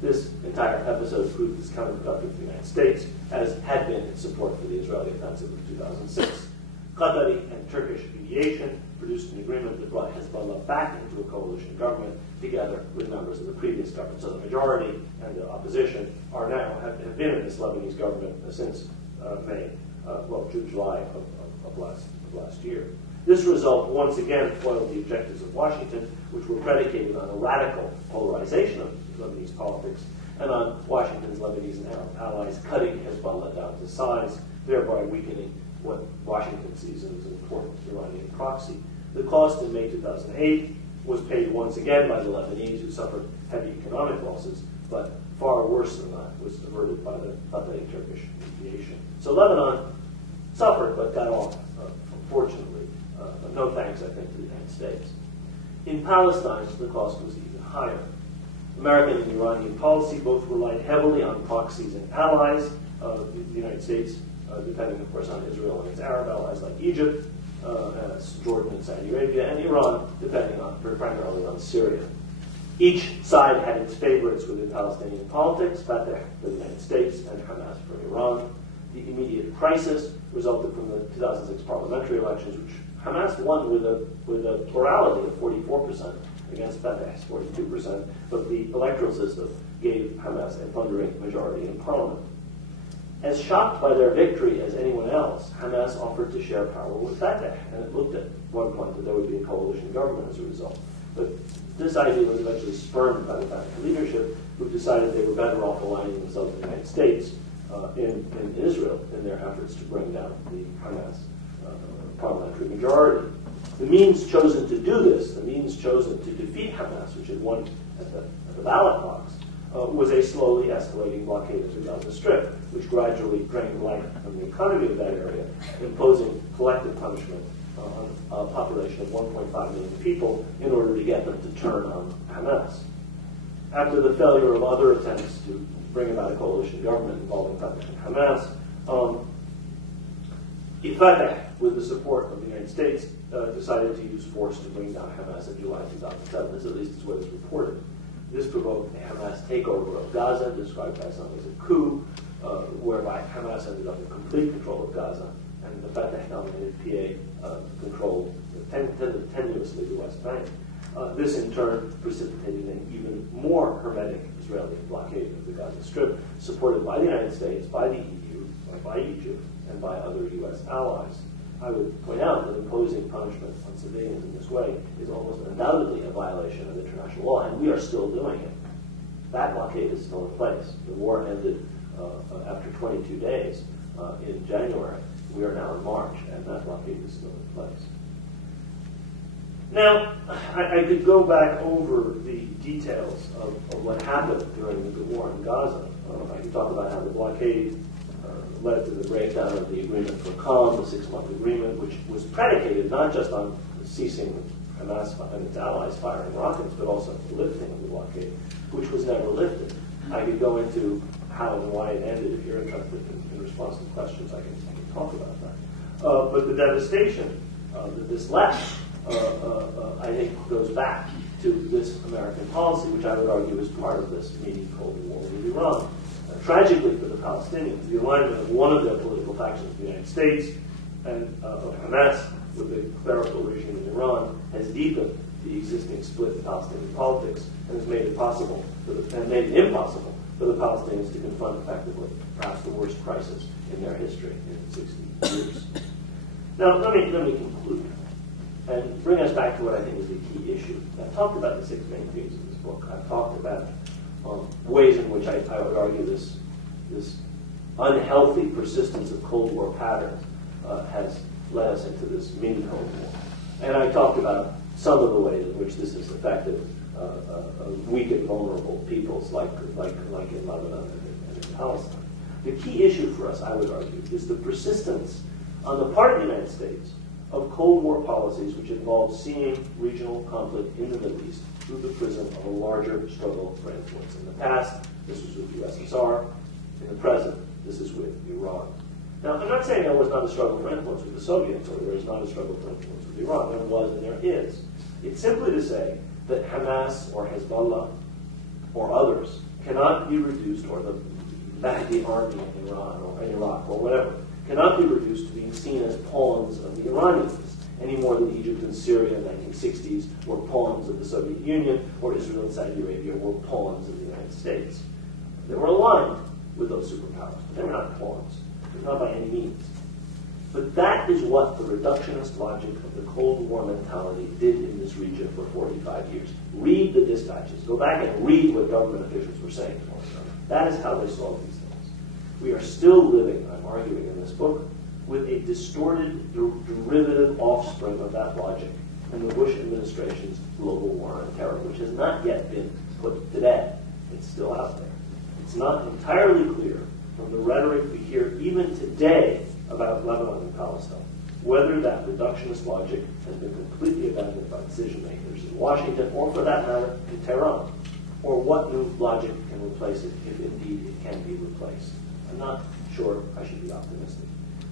This entire episode proved as counterproductive to the United States as had been its support for the Israeli offensive of 2006. Qatari and Turkish mediation produced an agreement that brought Hezbollah back into a coalition government together with members of the previous government. So the majority and the opposition are now, have been in this Lebanese government since July of last year. This result once again foiled the objectives of Washington, which were predicated on a radical polarization of Lebanese politics and on Washington's Lebanese and Arab allies cutting Hezbollah down to size, thereby weakening what Washington sees as an important Iranian proxy. The cost in May 2008 was paid once again by the Lebanese, who suffered heavy economic losses, but far worse than that was averted by the Turkish mediation. So Lebanon suffered, but got off, fortunately. No thanks, I think, to the United States. In Palestine, the cost was even higher. American and Iranian policy both relied heavily on proxies and allies. The United States, depending, of course, on Israel and its Arab allies like Egypt, Jordan and Saudi Arabia, and Iran, depending on primarily on Syria. Each side had its favorites within Palestinian politics, Fatah for the United States and Hamas for Iran. The immediate crisis resulted from the 2006 parliamentary elections, which Hamas won with a plurality of 44% against Fatah's 42%, but the electoral system gave Hamas a thundering majority in parliament. As shocked by their victory as anyone else, Hamas offered to share power with Fatah, and it looked at one point that there would be a coalition government as a result. But this idea was eventually spurned by the Fatah leadership, who decided they were better off aligning themselves with the United States in Israel in their efforts to bring down the Hamas parliamentary majority. The means chosen to do this, the means chosen to defeat Hamas, which had won at the ballot box, was a slowly escalating blockade of the Gaza Strip, which gradually drained life from the economy of that area, imposing collective punishment on a population of 1.5 million people in order to get them to turn on Hamas. After the failure of other attempts to bring about a coalition government involving Fatah and Hamas, Fatah, with the support of the United States, decided to use force to bring down Hamas in July 2007. This, at least, is what is reported. This provoked a Hamas takeover of Gaza, described by some as a coup, whereby Hamas ended up in complete control of Gaza, and the Fatah-dominated PA controlled tenuously the West Bank. This, in turn, precipitated an even more hermetic Israeli blockade of the Gaza Strip, supported by the United States, by the EU, by Egypt, and by other U.S. allies. I would point out that imposing punishment on civilians in this way is almost undoubtedly a violation of international law, and we are still doing it. That blockade is still in place. The war ended after 22 days in January. We are now in March, and that blockade is still in place. Now, I could go back over the details of what happened during the war in Gaza. I could talk about how the blockade led to the breakdown of the agreement for calm, the 6-month agreement, which was predicated not just on ceasing Hamas and its allies firing rockets, but also the lifting of the blockade, which was never lifted. I could go into how and why it ended. If you're interested in response to questions, I can talk about that. But the devastation that this left, I think, goes back to this American policy, which I would argue is part of this mini Cold War with Iran. Tragically for the Palestinians, the alignment of one of their political factions, the United States, and of Hamas with the clerical regime in Iran, has deepened the existing split in Palestinian politics and has made it possible, made it impossible for the Palestinians to confront effectively perhaps the worst crisis in their history in 60 years. Now, let me conclude and bring us back to what I think is the key issue. I've talked about the 6 main themes of this book. I've talked about ways in which I would argue this unhealthy persistence of Cold War patterns has led us into this mini Cold War. And I talked about some of the ways in which this has affected weak and vulnerable peoples like in Lebanon and in Palestine. The key issue for us, I would argue, is the persistence on the part of the United States of Cold War policies which involve seeing regional conflict in the Middle East through the prism of a larger struggle for influence. In the past, this was with the USSR. In the present, this is with Iran. Now, I'm not saying there was not a struggle for influence with the Soviets, or there is not a struggle for influence with Iran. There was and there is. It's simply to say that Hamas or Hezbollah or others cannot be reduced, or the Mahdi army in Iran or in Iraq or whatever, cannot be reduced to being seen as pawns of the Iranians, any more than Egypt and Syria in the 1960s were pawns of the Soviet Union, or Israel and Saudi Arabia were pawns of the United States. They were aligned with those superpowers, but they were not pawns, not by any means. But that is what the reductionist logic of the Cold War mentality did in this region for 45 years. Read the dispatches. Go back and read what government officials were saying to one another. That is how they solve these things. We are still living, I'm arguing in this book, with a distorted derivative offspring of that logic in the Bush administration's global war on terror, which has not yet been put to bed. It's still out there. It's not entirely clear from the rhetoric we hear even today about Lebanon and Palestine whether that reductionist logic has been completely abandoned by decision makers in Washington, or for that matter, in Tehran, or what new logic can replace it, if indeed it can be replaced. I'm not sure I should be optimistic.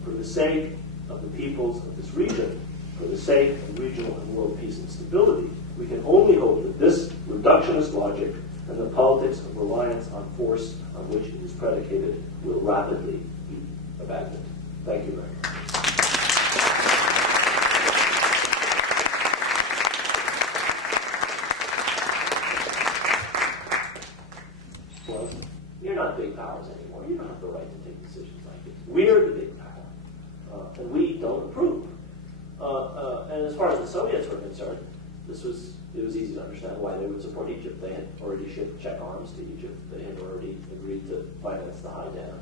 For the sake of the peoples of this region, for the sake of regional and world peace and stability, we can only hope that this reductionist logic and the politics of reliance on force on which it is predicated will rapidly be abandoned. Thank you very much. Well, you're not big powers anymore. You don't have the right to take decisions like this. We're the big power, and we don't approve. And as far as the Soviets were concerned, it was easy to understand why they would support Egypt. They had already shipped Czech arms to Egypt. They had already agreed to finance the high dam.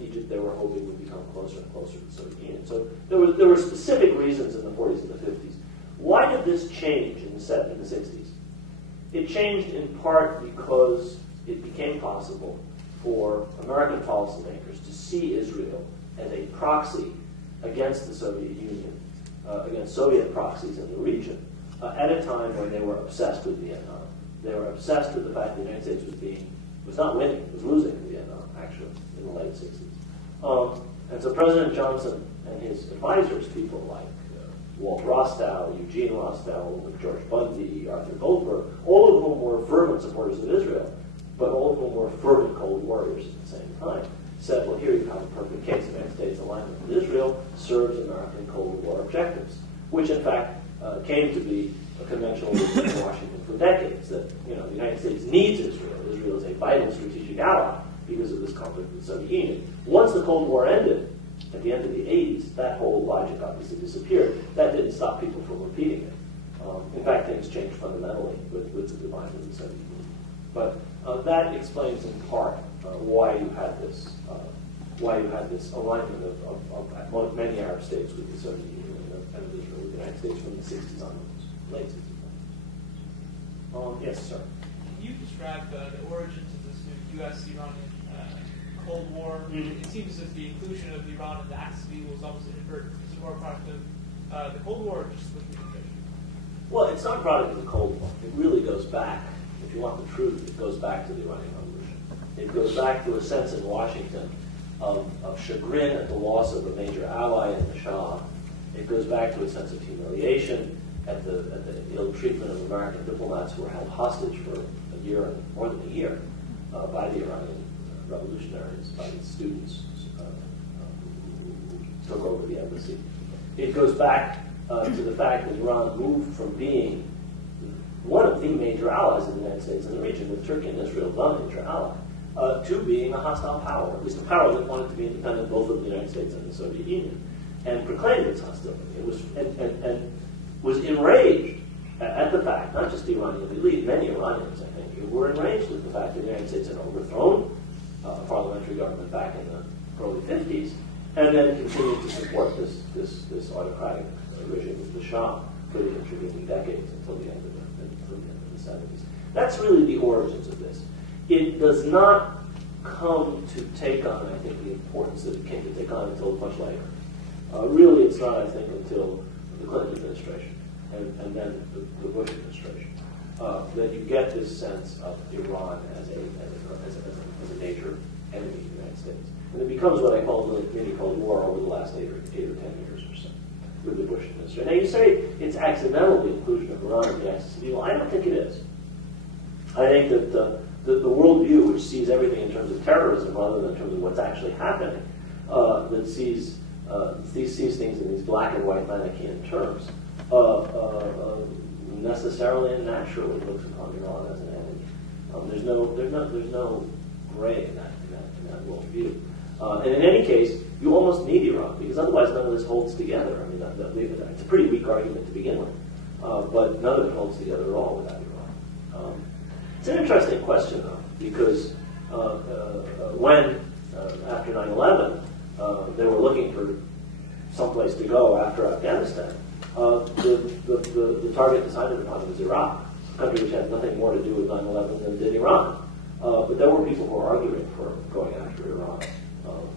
Egypt, they were hoping, would become closer and closer to the Soviet Union. So there were specific reasons in the 40s and the 50s. Why did this change in the 60s? It changed in part because it became possible for American policymakers to see Israel as a proxy against the Soviet Union, against Soviet proxies in the region, at a time when they were obsessed with Vietnam. They were obsessed with the fact that the United States was not winning, it was losing in Vietnam, actually, in the late 60s. And so President Johnson and his advisors, people like Walt Rostow, Eugene Rostow, George Bundy, Arthur Goldberg, all of whom were fervent supporters of Israel, but all of whom were fervent Cold Warriors at the same time, said, well, here you have a perfect case. The United States alignment with Israel serves American Cold War objectives, which in fact came to be a conventional wisdom in Washington for decades, that the United States needs Israel. Israel is a vital strategic ally because of this conflict with the Soviet Union. Once the Cold War ended, at the end of the 80s, that whole logic obviously disappeared. That didn't stop people from repeating it. In fact, things changed fundamentally with the decline of the Soviet Union. But that explains in part why you had this alignment of many Arab states with the Soviet Union and Israel with the United States from the 60s onwards, late 60s onwards. Yes, sir. Can you describe the origins of this new U.S.-Iranian Cold War? Mm-hmm. It seems that the inclusion of Iran in the Axis of Evil was almost inadvertent. Is it more a product of the Cold War or just with the invasion? Well, it's not a product of the Cold War. It really goes back, if you want the truth, it goes back to the Iranian Revolution. It goes back to a sense in Washington of chagrin at the loss of a major ally in the Shah. It goes back to a sense of humiliation at the ill treatment of American diplomats who were held hostage for a year, more than a year, by the Iranian revolutionaries, by the students who took over the embassy. It goes back to the fact that Iran moved from being one of the major allies of the United States in the region, with Turkey and Israel the major ally, to being a hostile power, at least a power that wanted to be independent both of the United States and the Soviet Union, and proclaimed its hostility. It was and was enraged at the fact, not just the Iranian elite, many Iranians, I think, were enraged at the fact that the United States had overthrown a parliamentary government back in the early 50s, and then continued to support this autocratic regime of the Shah for the intervening decades until the end of the 70s. That's really the origins of this. It does not come to take on, I think, the importance that it came to take on until much later. Really, it's not, I think, until the Clinton administration and then the Bush administration that you get this sense of Iran as a major enemy of the United States. And it becomes what I call the mini Cold War over the last 8 or 10 years or so with the Bush administration. Now, you say it's accidental, the inclusion of Iran in the Axis of Evil. I don't think it is. I think that the worldview, which sees everything in terms of terrorism rather than in terms of what's actually happening, that sees things in these black and white Manichaean terms, necessarily and naturally looks upon Iran as an enemy. There's no gray in that worldview. And in any case, you almost need Iran, because otherwise none of this holds together. I mean, it's a pretty weak argument to begin with, but none of it holds together at all without Iran. It's an interesting question, though, because when, after 9/11, they were looking for someplace to go after Afghanistan, the target decided upon was Iraq, a country which had nothing more to do with 9/11 than did Iran. But there were people who were arguing for going after Iran.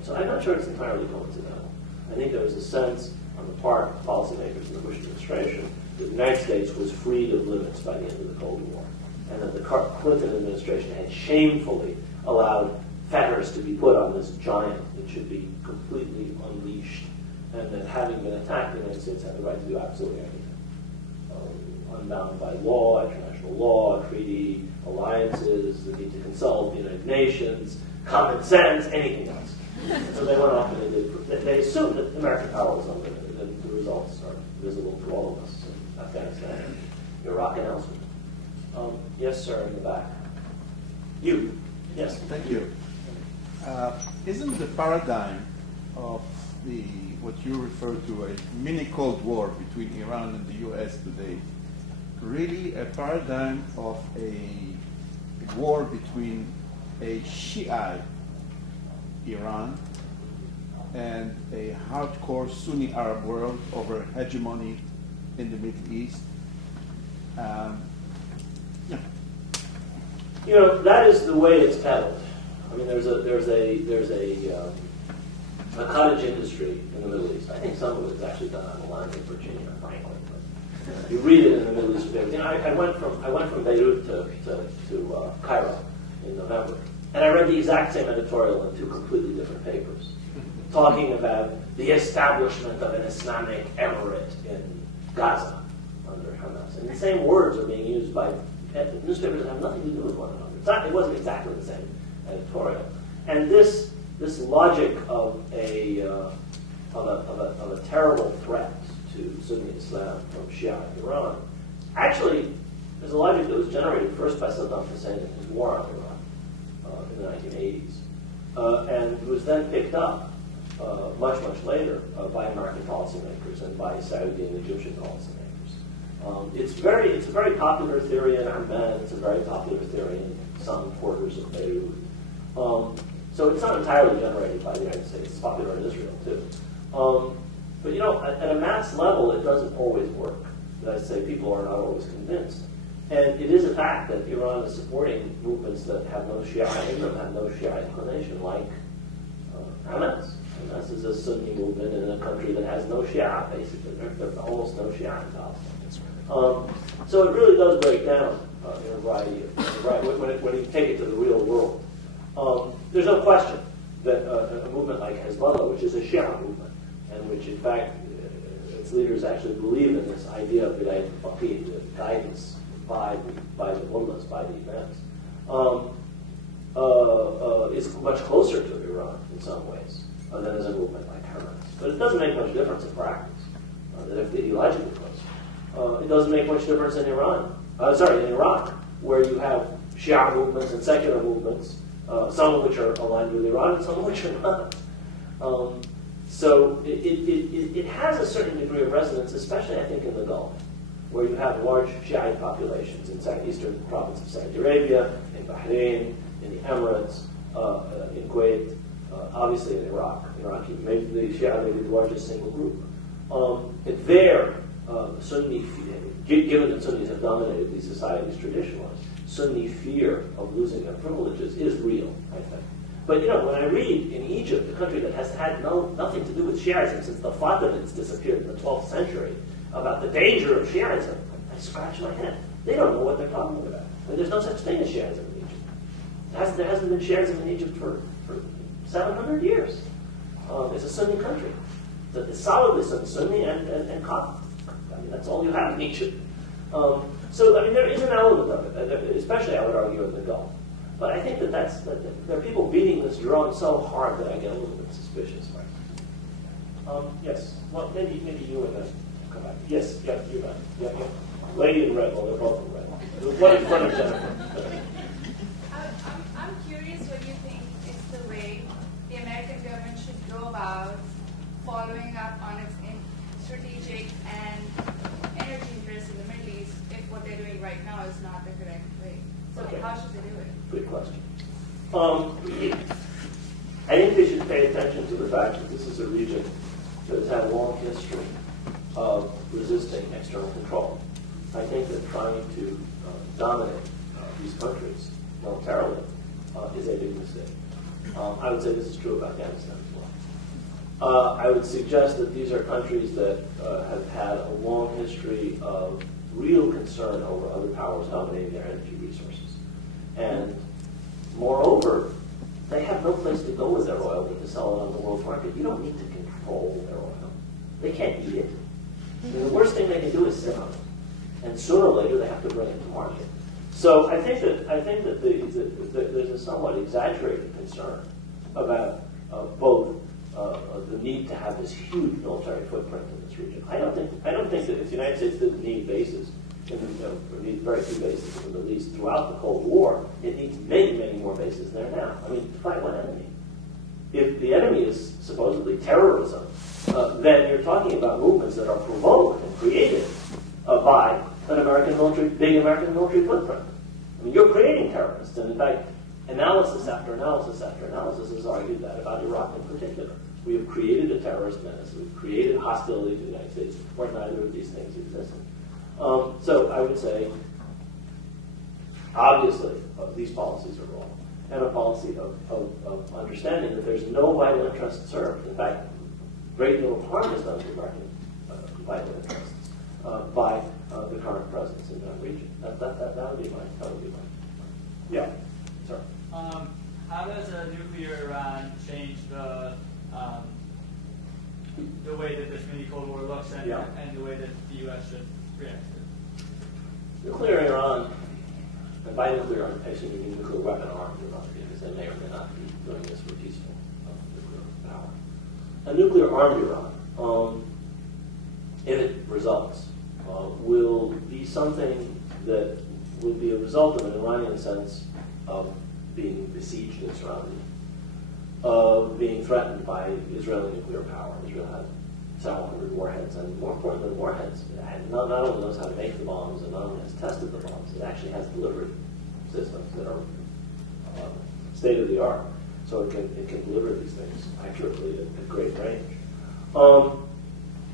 So I'm not sure it's entirely coincidental. I think there was a sense on the part of policymakers in the Bush administration that the United States was freed of limits by the end of the Cold War, and that the Clinton administration had shamefully allowed fetters to be put on this giant that should be completely unleashed, and that having been attacked, the United States had the right to do absolutely anything. Unbound by law, international law, treaty, alliances, the need to consult the United Nations, common sense, anything else. So they went off and they assumed that American power was unlimited, and the results are visible to all of us in Afghanistan, Iraq, and elsewhere. Yes, sir, in the back. You. Yes. Thank you. Isn't the paradigm of what you refer to a mini Cold War between Iran and the U.S. today really a paradigm of a war between a Shiite Iran and a hardcore Sunni Arab world over hegemony in the Middle East? Yeah. You know, that is the way it's peddled. I mean, there's a cottage industry in the Middle East. I think some of it's actually done on the line in Virginia, frankly. But you read it in the Middle East. You know, I went from Beirut to Cairo in November, and I read the exact same editorial in two completely different papers, talking about the establishment of an Islamic emirate in Gaza under Hamas. And the same words are being used by newspapers that have nothing to do with one another. It wasn't exactly the same editorial. And this logic of a terrible threat to Sunni Islam from Shia Iran actually is a logic that was generated first by Saddam Hussein in his war on Iran in the 1980s, and was then picked up much later by American policymakers and by Saudi and Egyptian policymakers. It's a very popular theory in Amman. It's a very popular theory in some quarters of Beirut. So it's not entirely generated by the United States. It's popular in Israel, too. But, you know, at a mass level, it doesn't always work. As I say, people are not always convinced. And it is a fact that Iran is supporting movements that have no Shia in them, have no Shia inclination, like Hamas. Hamas is a Sunni movement in a country that has no Shia, basically. There's almost no Shia in Palestine. So it really does break down in a variety of, when you take it to the real world. There's no question that a movement like Hezbollah, which is a Shia movement, and which in fact its leaders actually believe in this idea of vied faqih, guidance by the mullahs, by the imams, is much closer to Iran in some ways than is a movement like Hamas. But it doesn't make much difference in practice. They're ideologically close. It doesn't make much difference in in Iraq, where you have Shia movements and secular movements, some of which are aligned with Iran and some of which are not. So it has a certain degree of resonance, especially I think in the Gulf, where you have large Shiite populations in southeastern province of Saudi Arabia, in Bahrain, in the Emirates, in Kuwait, obviously in Iraq. Maybe the Shia may be the largest single group. There, Sunni, given that Sunnis have dominated these societies traditionally, Sunni fear of losing their privileges is real, I think. But you know, when I read in Egypt, a country that has had nothing to do with Shiism since the Fatimids disappeared in the 12th century, about the danger of Shiism, I scratch my head. They don't know what they're talking about. I mean, there's no such thing as Shiism in Egypt. There hasn't been Shiism in Egypt for 700 years. It's a Sunni country. It's solidly Sunni and Coptic. I mean, that's all you have in Egypt. So, I mean, there is an element of it, especially, I would argue, in the Gulf. But I think that there are people beating this drum so hard that I get a little bit suspicious. Yes. Well, maybe you and then come back. Yes, yeah, you're back. Yeah. Lady in red, well, they're both in red. There's one in front of Jennifer. I'm curious what you think is the way the American government should go about following up on its strategic and energy interests in the Middle East if what they're doing right now is not the correct way. So Okay. how should they do it? Good question. I think we should pay attention to the fact that this is a region that has had a long history of resisting external control. I think that trying to dominate these countries militarily is a big mistake. I would say this is true of Afghanistan as well. I would suggest that these are countries that have had a long history of real concern over other powers dominating their energy resources. And moreover, they have no place to go with their oil but to sell it on the world market. You don't need to control their oil. They can't eat it. I mean, the worst thing they can do is sit on it. And sooner or later, they have to bring it to market. So I think that there's a somewhat exaggerated concern about both the need to have this huge military footprint in this region. I don't think that if the United States didn't need bases, or need very few bases in the Middle East throughout the Cold War, it needs many, many more bases there now. I mean, to fight what enemy? If the enemy is supposedly terrorism, then you're talking about movements that are provoked and created by an big American military footprint. I mean, you're creating terrorists, and in fact, analysis after analysis after analysis has argued that about Iraq in particular. We have created a terrorist menace. We've created hostility to the United States where neither of these things existed. So I would say, obviously, these policies are wrong, and a policy of understanding that there's no vital interest served. In fact, a great deal of harm is done to American vital interests by the current presence in that region. That would be my. Yeah, sorry. How does a nuclear Iran change the way that this mini Cold War looks and the way that the U.S. should react to it? Nuclear Iran, and by nuclear Iran, I assume you mean nuclear weapon armed Iran, because they may or may not be doing this for peaceful nuclear power. A nuclear armed Iran, if it results, will be something that would be a result of an Iranian sense of being besieged and surrounded, of being threatened by Israeli nuclear power. Israel has several hundred warheads, and more important than warheads, it not only knows how to make the bombs and not only has tested the bombs, it actually has delivery systems that are state-of-the-art. So it can deliver these things accurately at great range.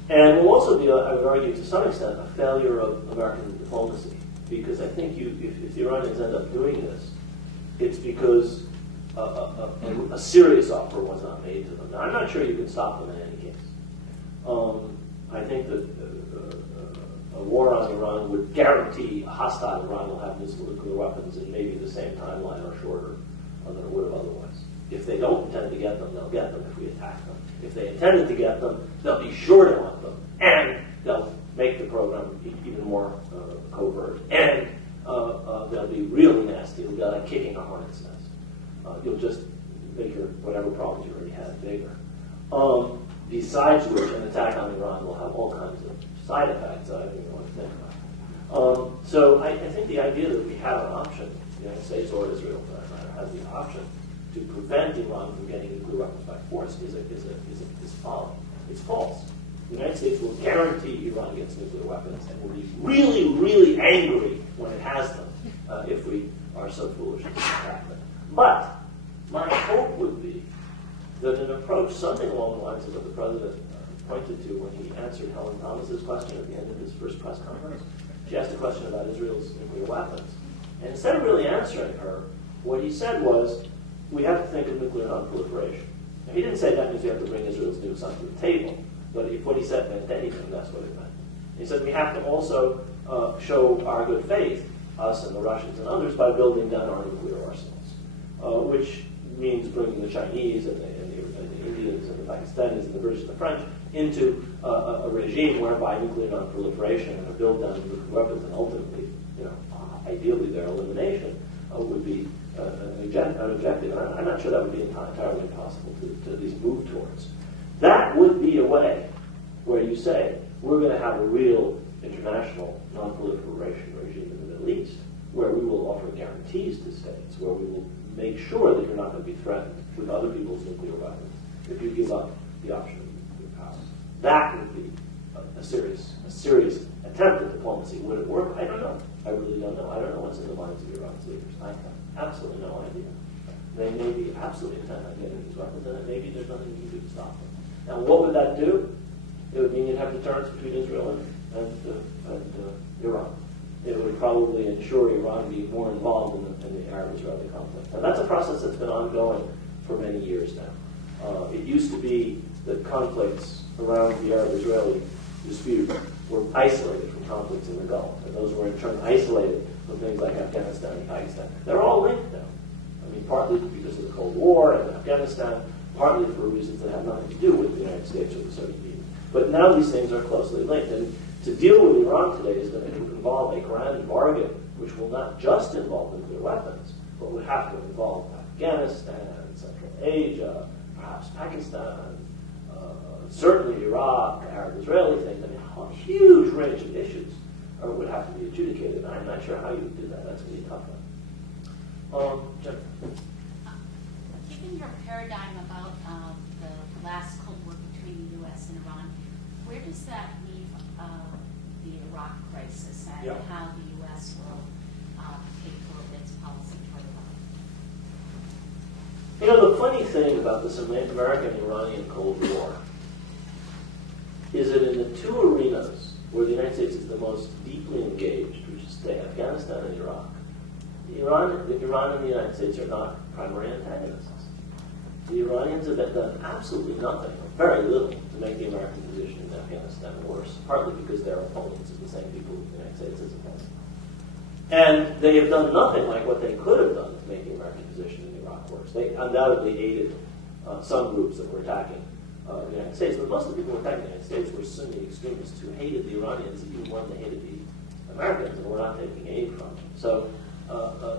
And will also be, I would argue, to some extent, a failure of American diplomacy. Because I think if the Iranians end up doing this, it's because a serious offer was not made to them. Now, I'm not sure you can stop them in any case. I think that a war on Iran would guarantee a hostile Iran will have nuclear weapons in maybe the same timeline or shorter than it would have otherwise. If they don't intend to get them, they'll get them if we attack them. If they intended to get them, they'll be sure to want them, and they'll make the program even more covert, and they'll be really nasty. It'll be like kicking a hornet's nest. You'll just make your whatever problems you already had bigger. Besides which, an attack on Iran will have all kinds of side effects that I don't even want to think about. So I think the idea that we have an option, the United States or Israel, for that matter, has the option to prevent Iran from getting nuclear weapons by force is folly. It's false. The United States will guarantee Iran gets nuclear weapons and will be really, really angry when it has them if we are so foolish as to attack them. But my hope would be that an approach something along the lines of what the President pointed to when he answered Helen Thomas's question at the end of his first press conference. She asked a question about Israel's nuclear weapons. And instead of really answering her, what he said was, we have to think of nuclear nonproliferation. Now, he didn't say that means we have to bring Israel's nukes onto the table, but if what he said meant anything, that's what it meant. He said we have to also show our good faith, us and the Russians and others, by building down our nuclear arsenals, which means bringing the Chinese and the Indians and the Pakistanis and the British and the French into a regime whereby nuclear nonproliferation and a build down of nuclear weapons and ultimately, ideally their elimination would be an objective. And I'm not sure that would be entirely impossible to at least move towards. That would be a way where you say, we're going to have a real international non-proliferation regime in the Middle East, where we will offer guarantees to states, where we will make sure that you're not going to be threatened with other people's nuclear weapons if you give up the option of nuclear power. That would be a serious attempt at diplomacy. Would it work? I don't know. I really don't know. I don't know what's in the minds of Iran's leaders. I have absolutely no idea. They may be absolutely intent on getting these weapons, and maybe there's nothing you can do to stop them. Now, what would that do? It would mean you'd have deterrence between Israel and Iran. It would probably ensure Iran be more involved in the Arab-Israeli conflict. And that's a process that's been ongoing for many years now. It used to be that conflicts around the Arab-Israeli dispute were isolated from conflicts in the Gulf, and those were in turn isolated from things like Afghanistan and Pakistan. They're all linked now. I mean, partly because of the Cold War and Afghanistan, partly for reasons that have nothing to do with the United States or the Soviet Union. But now these things are closely linked, and to deal with Iran today is going to involve a grand bargain, which will not just involve nuclear weapons, but would have to involve Afghanistan, Central Asia, perhaps Pakistan, certainly Iraq, Arab-Israeli things. I mean, a huge range of issues would have to be adjudicated. I'm not sure how you would do that. That's going to be a tough one. Jennifer. Given your paradigm about the last Cold War between the U.S. and Iran, where does that leave the Iraq crisis and how the U.S. will pay for its policy toward Iraq? You know, the funny thing about this American-Iranian Cold War is that in the two arenas where the United States is the most deeply engaged, which is Afghanistan and Iraq, Iran and the United States are not primary antagonists. The Iranians have done absolutely nothing, or very little, to make the American position in Afghanistan worse, partly because they're opponents of the same people the United States is opponents. And they have done nothing like what they could have done to make the American position in Iraq worse. They undoubtedly aided some groups that were attacking the United States, but most of the people who were attacking the United States were Sunni extremists who hated the Iranians even more than they hated the Americans and were not taking aid from them. So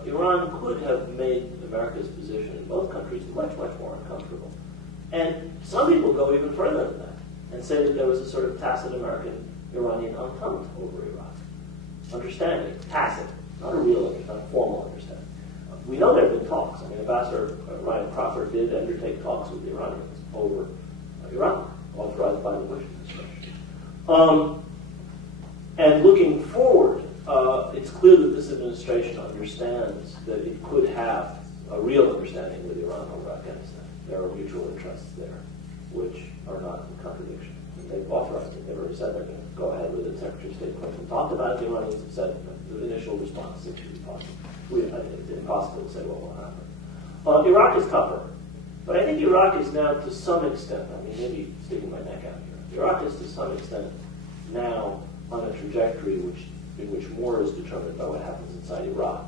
Iran could have made America's position in both countries much, much more uncomfortable. And some people go even further than that and say that there was a sort of tacit American-Iranian entente over Iraq. Understanding, tacit, not a real, not a formal understanding. We know there have been talks. I mean, Ambassador Ryan Crawford did undertake talks with the Iranians over Iraq, authorized by the Bush administration. And looking forward, it's clear that this administration understands that it could have a real understanding with Iran over Afghanistan. There are mutual interests there, which are not in contradiction. They've authorized it. They've already said they're going to go ahead with it. Secretary of State Clinton talked about it. The Iranians have said the initial response seems to be positive. It's impossible to say what will happen. Iraq is tougher. But I think Iraq is now, to some extent, I mean, maybe sticking my neck out here, Iraq is to some extent now on a trajectory in which more is determined by what happens inside Iraq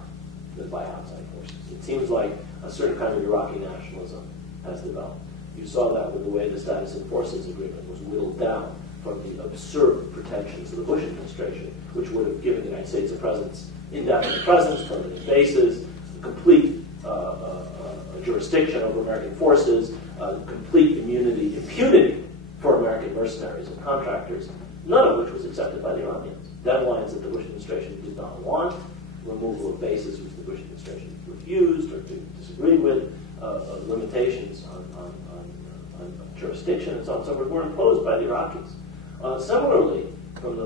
than by outside forces. It seems like a certain kind of Iraqi nationalism has developed. You saw that with the way the Status and Forces Agreement was whittled down from the absurd pretensions of the Bush administration, which would have given the United States a presence, indefinite presence, permanent bases, complete jurisdiction over American forces, complete impunity for American mercenaries and contractors, none of which was accepted by the Iranians. Deadlines that the Bush administration did not want, removal of bases which the Bush administration refused or disagreed with, limitations on jurisdiction and so on and so forth were imposed by the Iraqis. Similarly, from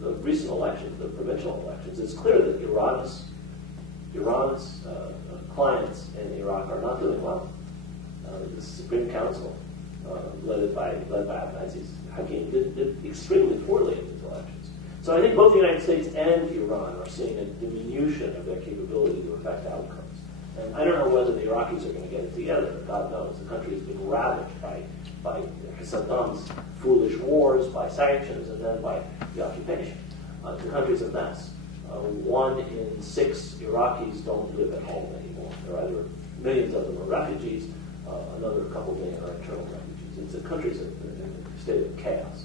the recent elections, the provincial elections, it's clear that Iran's clients in Iraq are not doing well. The Supreme Council, led by Abdulaziz Hakim, did extremely poorly in these elections. So I think both the United States and Iran are seeing a diminution of their capability to affect outcomes. And I don't know whether the Iraqis are going to get it together. God knows. The country has been ravaged by Saddam's foolish wars, by sanctions, and then by the occupation. The country's a mess. 1 in 6 Iraqis don't live at home anymore. Millions of them are refugees. Another couple million are internal refugees. The country's in a state of chaos.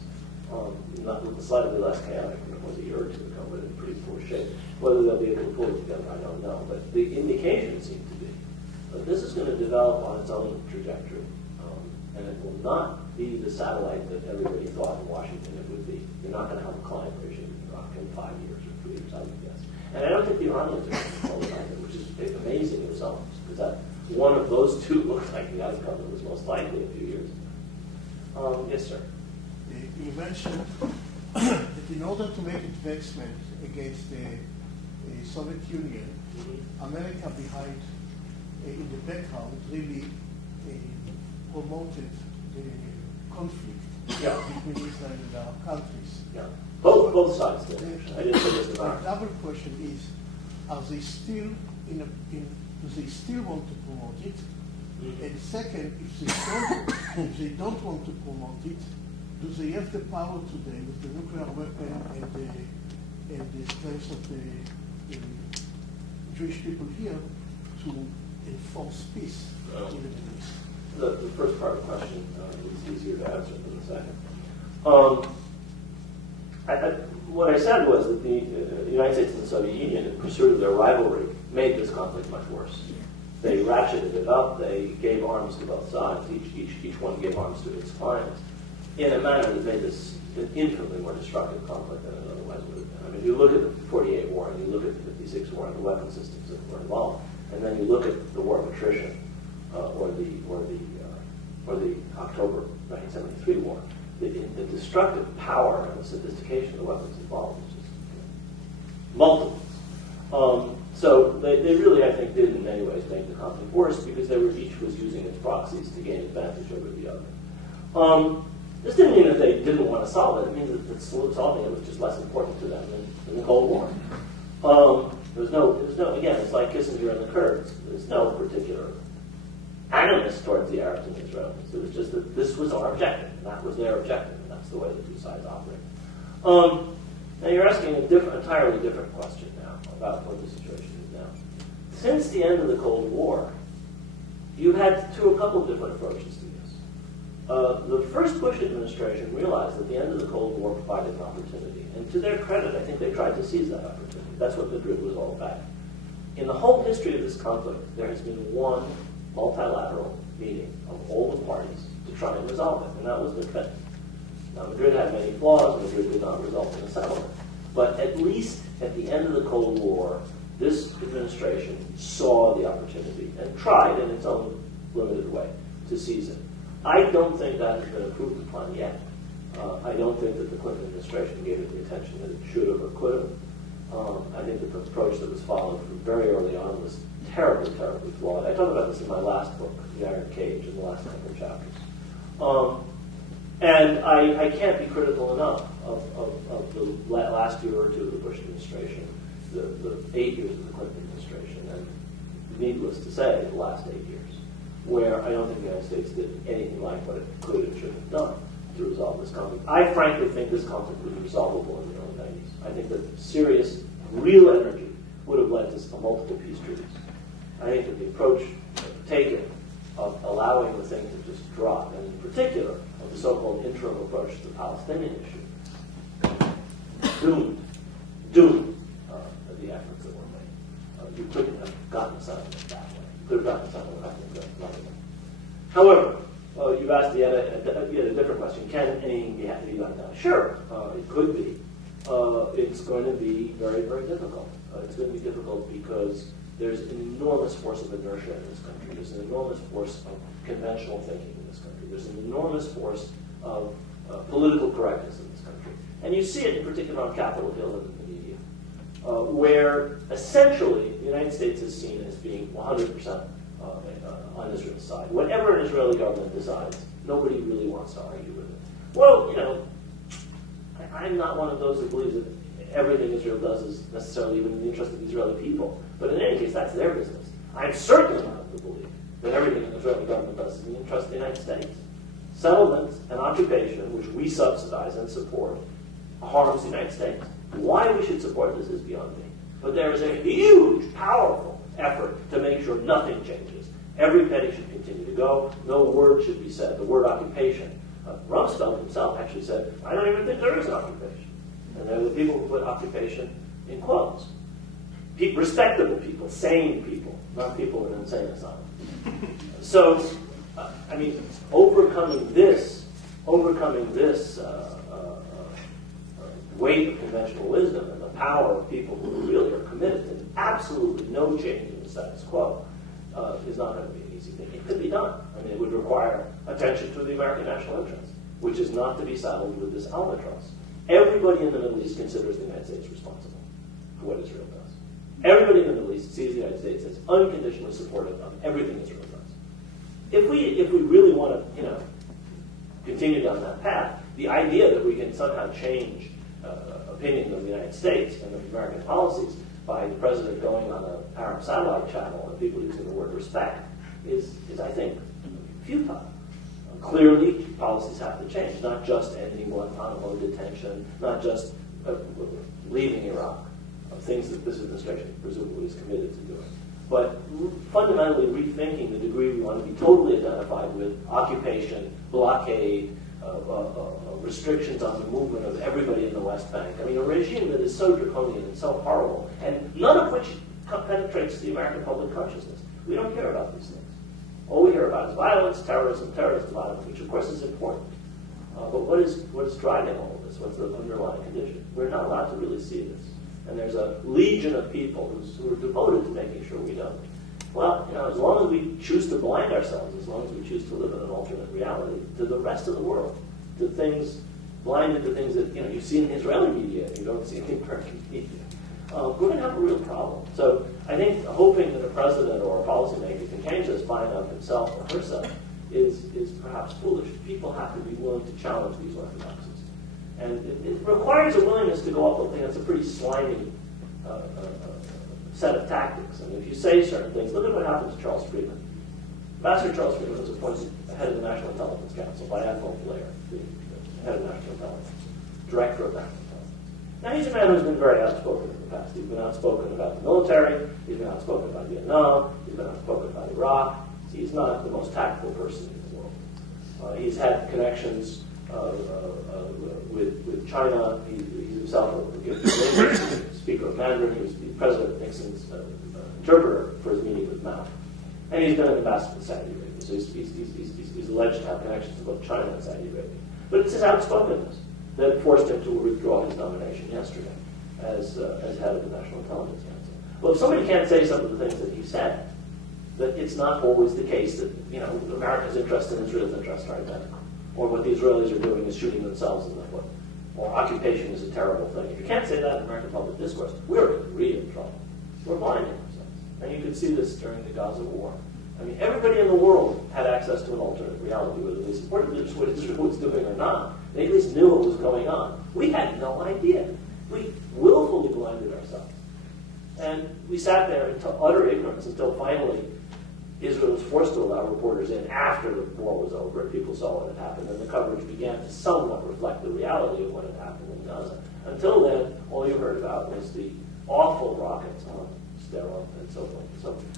Not slightly less chaotic than it was a year or two ago, but in pretty poor shape. Whether they'll be able to pull it together, I don't know. But the indications seem to be that this is going to develop on its own trajectory. And it will not be the satellite that everybody thought in Washington it would be. You're not going to have a client regime in Iraq in 5 years or 3 years, I would guess. And I don't think the Iranians are going to control it either, which is amazing themselves, because that one of those two looks like the outcome that was most likely in a few years. Yes, sir. You mentioned that in order to make investment against the Soviet Union, America behind in the background really promoted the conflict between Israel and Arab countries. Yeah. Both sides did. I didn't say just The about. double question is, are they still do they still want to promote it? And second, if they don't want to promote it, do they have the power today with the nuclear weapon and the strength of the Jewish people here to enforce peace in the Middle East? The first part of the question is easier to answer than the second. What I said was that the United States and the Soviet Union, in pursuit of their rivalry, made this conflict much worse. They ratcheted it up. They gave arms to both sides. Each one gave arms to its clients in a manner that made this an infinitely more destructive conflict than it otherwise would have been. I mean, you look at the 48 war and you look at the 56 war and the weapon systems that were involved, and then you look at the war of attrition or the October 1973 war. The destructive power and the sophistication of the weapons involved was just multiple. So they really, I think, did in many ways make the conflict worse because each was using its proxies to gain advantage over the other. This didn't mean that they didn't want to solve it. It means that solving it was just less important to them than the Cold War. There's no. Again, it's like Kissinger and the Kurds. There's no particular animus towards the Arabs and Israelis. It was just that this was our objective, and that was their objective, and that's the way the two sides operate. Now you're asking entirely different question now about what the situation is now. Since the end of the Cold War, you've had a couple of different approaches to this. The first Bush administration realized that the end of the Cold War provided an opportunity, and to their credit, I think they tried to seize that opportunity. That's what Madrid was all about. In the whole history of this conflict, there has been one multilateral meeting of all the parties to try and resolve it, and that was Madrid. Now, Madrid had many flaws, and Madrid did not result in a settlement. But at least at the end of the Cold War, this administration saw the opportunity and tried in its own limited way to seize it. I don't think that has been approved upon yet. I don't think that the Clinton administration gave it the attention that it should have or could have. I think that the approach that was followed from very early on was terribly, terribly flawed. I talk about this in my last book, The Iron Cage, in the last couple of chapters. And I can't be critical enough of the last year or two of the Bush administration, the 8 years of the Clinton administration, and needless to say, the last 8 years, where I don't think the United States did anything like what it could and should have done to resolve this conflict. I frankly think this conflict was resolvable in the early 90s. I think that serious, real energy would have led to multiple peace treaties. I think that the approach taken of allowing the thing to just drop, and in particular, of the so-called interim approach to the Palestinian issue, doomed the efforts that were made. You couldn't have gotten a settlement that way. You could have gotten a settlement, I think, another way. However, you've asked yet a different question. Can anything be done now? Sure, it could be. It's going to be very, very difficult. It's going to be difficult because there's an enormous force of inertia in this country. There's an enormous force of conventional thinking in this country. There's an enormous force of political correctness in this country. And you see it in particular on Capitol Hill and in the media, where essentially the United States is seen as being 100% on Israel's side. Whatever an Israeli government decides, nobody really wants to argue with it. Well, I'm not one of those who believes that everything Israel does is necessarily even in the interest of the Israeli people. But in any case, that's their business. I'm certainly not of the belief that everything the Israeli government does is in the interest of the United States. Settlements and occupation, which we subsidize and support, harms the United States. Why we should support this is beyond me. But there is a huge, powerful effort to make sure nothing changes. Every penny should continue to go. No word should be said. The word occupation. Rumsfeld himself actually said, I don't even think there is an occupation. And there were people who put occupation in quotes. Respectable people, sane people, not people in an insane asylum. So, overcoming this weight of conventional wisdom and the power of people who really are committed to absolutely no change in the status quo is not going to be an easy thing. It could be done. It would require attention to the American national interest, which is not to be saddled with this albatross. Everybody in the Middle East considers the United States responsible for what Israel does. Everybody in the Middle East sees the United States as unconditionally supportive of everything Israel does. If we really want to, continue down that path, the idea that we can somehow change opinion of the United States and of American policies by the president going on an Arab satellite channel and people using the word respect is I think, futile. Clearly, policies have to change, not just ending Guantanamo detention, not just leaving Iraq, things that this administration presumably is committed to doing, but fundamentally rethinking the degree we want to be totally identified with occupation, blockade, restrictions on the movement of everybody in the West Bank. I mean, a regime that is so draconian and so horrible, and none of which penetrates the American public consciousness. We don't care about these things. All we hear about is violence, terrorism, terrorist violence, which of course is important. But what is driving all of this? What's the underlying condition? We're not allowed to really see this. And there's a legion of people who are devoted to making sure we don't. Well, as long as we choose to blind ourselves, as long as we choose to live in an alternate reality to the rest of the world, to things, blinded to things that you see in the Israeli media and you don't see in the American media, we're going to have a real problem. So I think hoping that a president or a policymaker can change this by and of himself or herself is perhaps foolish. People have to be willing to challenge these orthodoxies. And it requires a willingness to go up against a pretty slimy set of tactics. And if you say certain things, look at what happened to Charles Friedman. Ambassador Charles Friedman was appointed head of the National Intelligence Council by Admiral Blair, the head of National Intelligence, director of National Intelligence. Now, he's a man who's been very outspoken in the past. He's been outspoken about the military, he's been outspoken about Vietnam, he's been outspoken about Iraq. He's not the most tactful person in the world. He's had connections with China. He's himself a speaker of Mandarin. He was President Nixon's interpreter for his meeting with Mao. And he's been an ambassador to Saudi Arabia. So he's alleged to have connections to both China and Saudi Arabia. But it's his outspokenness that forced him to withdraw his nomination yesterday as head of the National Intelligence Council. Well, if somebody can't say some of the things that he said, that it's not always the case that America's interest and Israel's interest are identical, or what the Israelis are doing is shooting themselves in the foot, or occupation is a terrible thing. If you can't say that in American public discourse, we're in real trouble. We're blinding ourselves. And you could see this during the Gaza war. I mean, everybody in the world had access to an alternate reality, whether they supported what Israel was doing or not. They at least knew what was going on. We had no idea. We willfully blinded ourselves. And we sat there in utter ignorance until finally Israel was forced to allow reporters in after the war was over and people saw what had happened, and the coverage began to somewhat reflect the reality of what had happened in Gaza. Until then, all you heard about was the awful rockets on Sderot and so forth,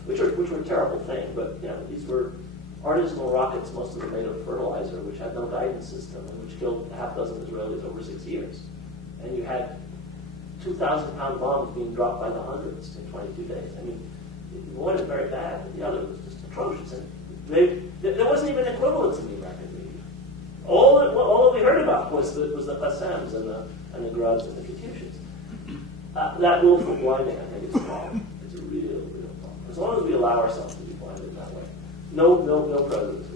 which were a terrible thing, but these were artisanal rockets, most of them made of fertilizer, which had no guidance system, and which killed half a dozen Israelis over 6 years. And you had 2,000-pound bombs being dropped by the hundreds in 22 days. I mean, one is very bad, but the other was just atrocious. And there wasn't even equivalence in the American media. All we heard about was the Qassams and the Gruds and the Katyushas. That willful blinding, I think, is a problem. It's a real problem. As long as we allow ourselves to be blinded that way, no presidents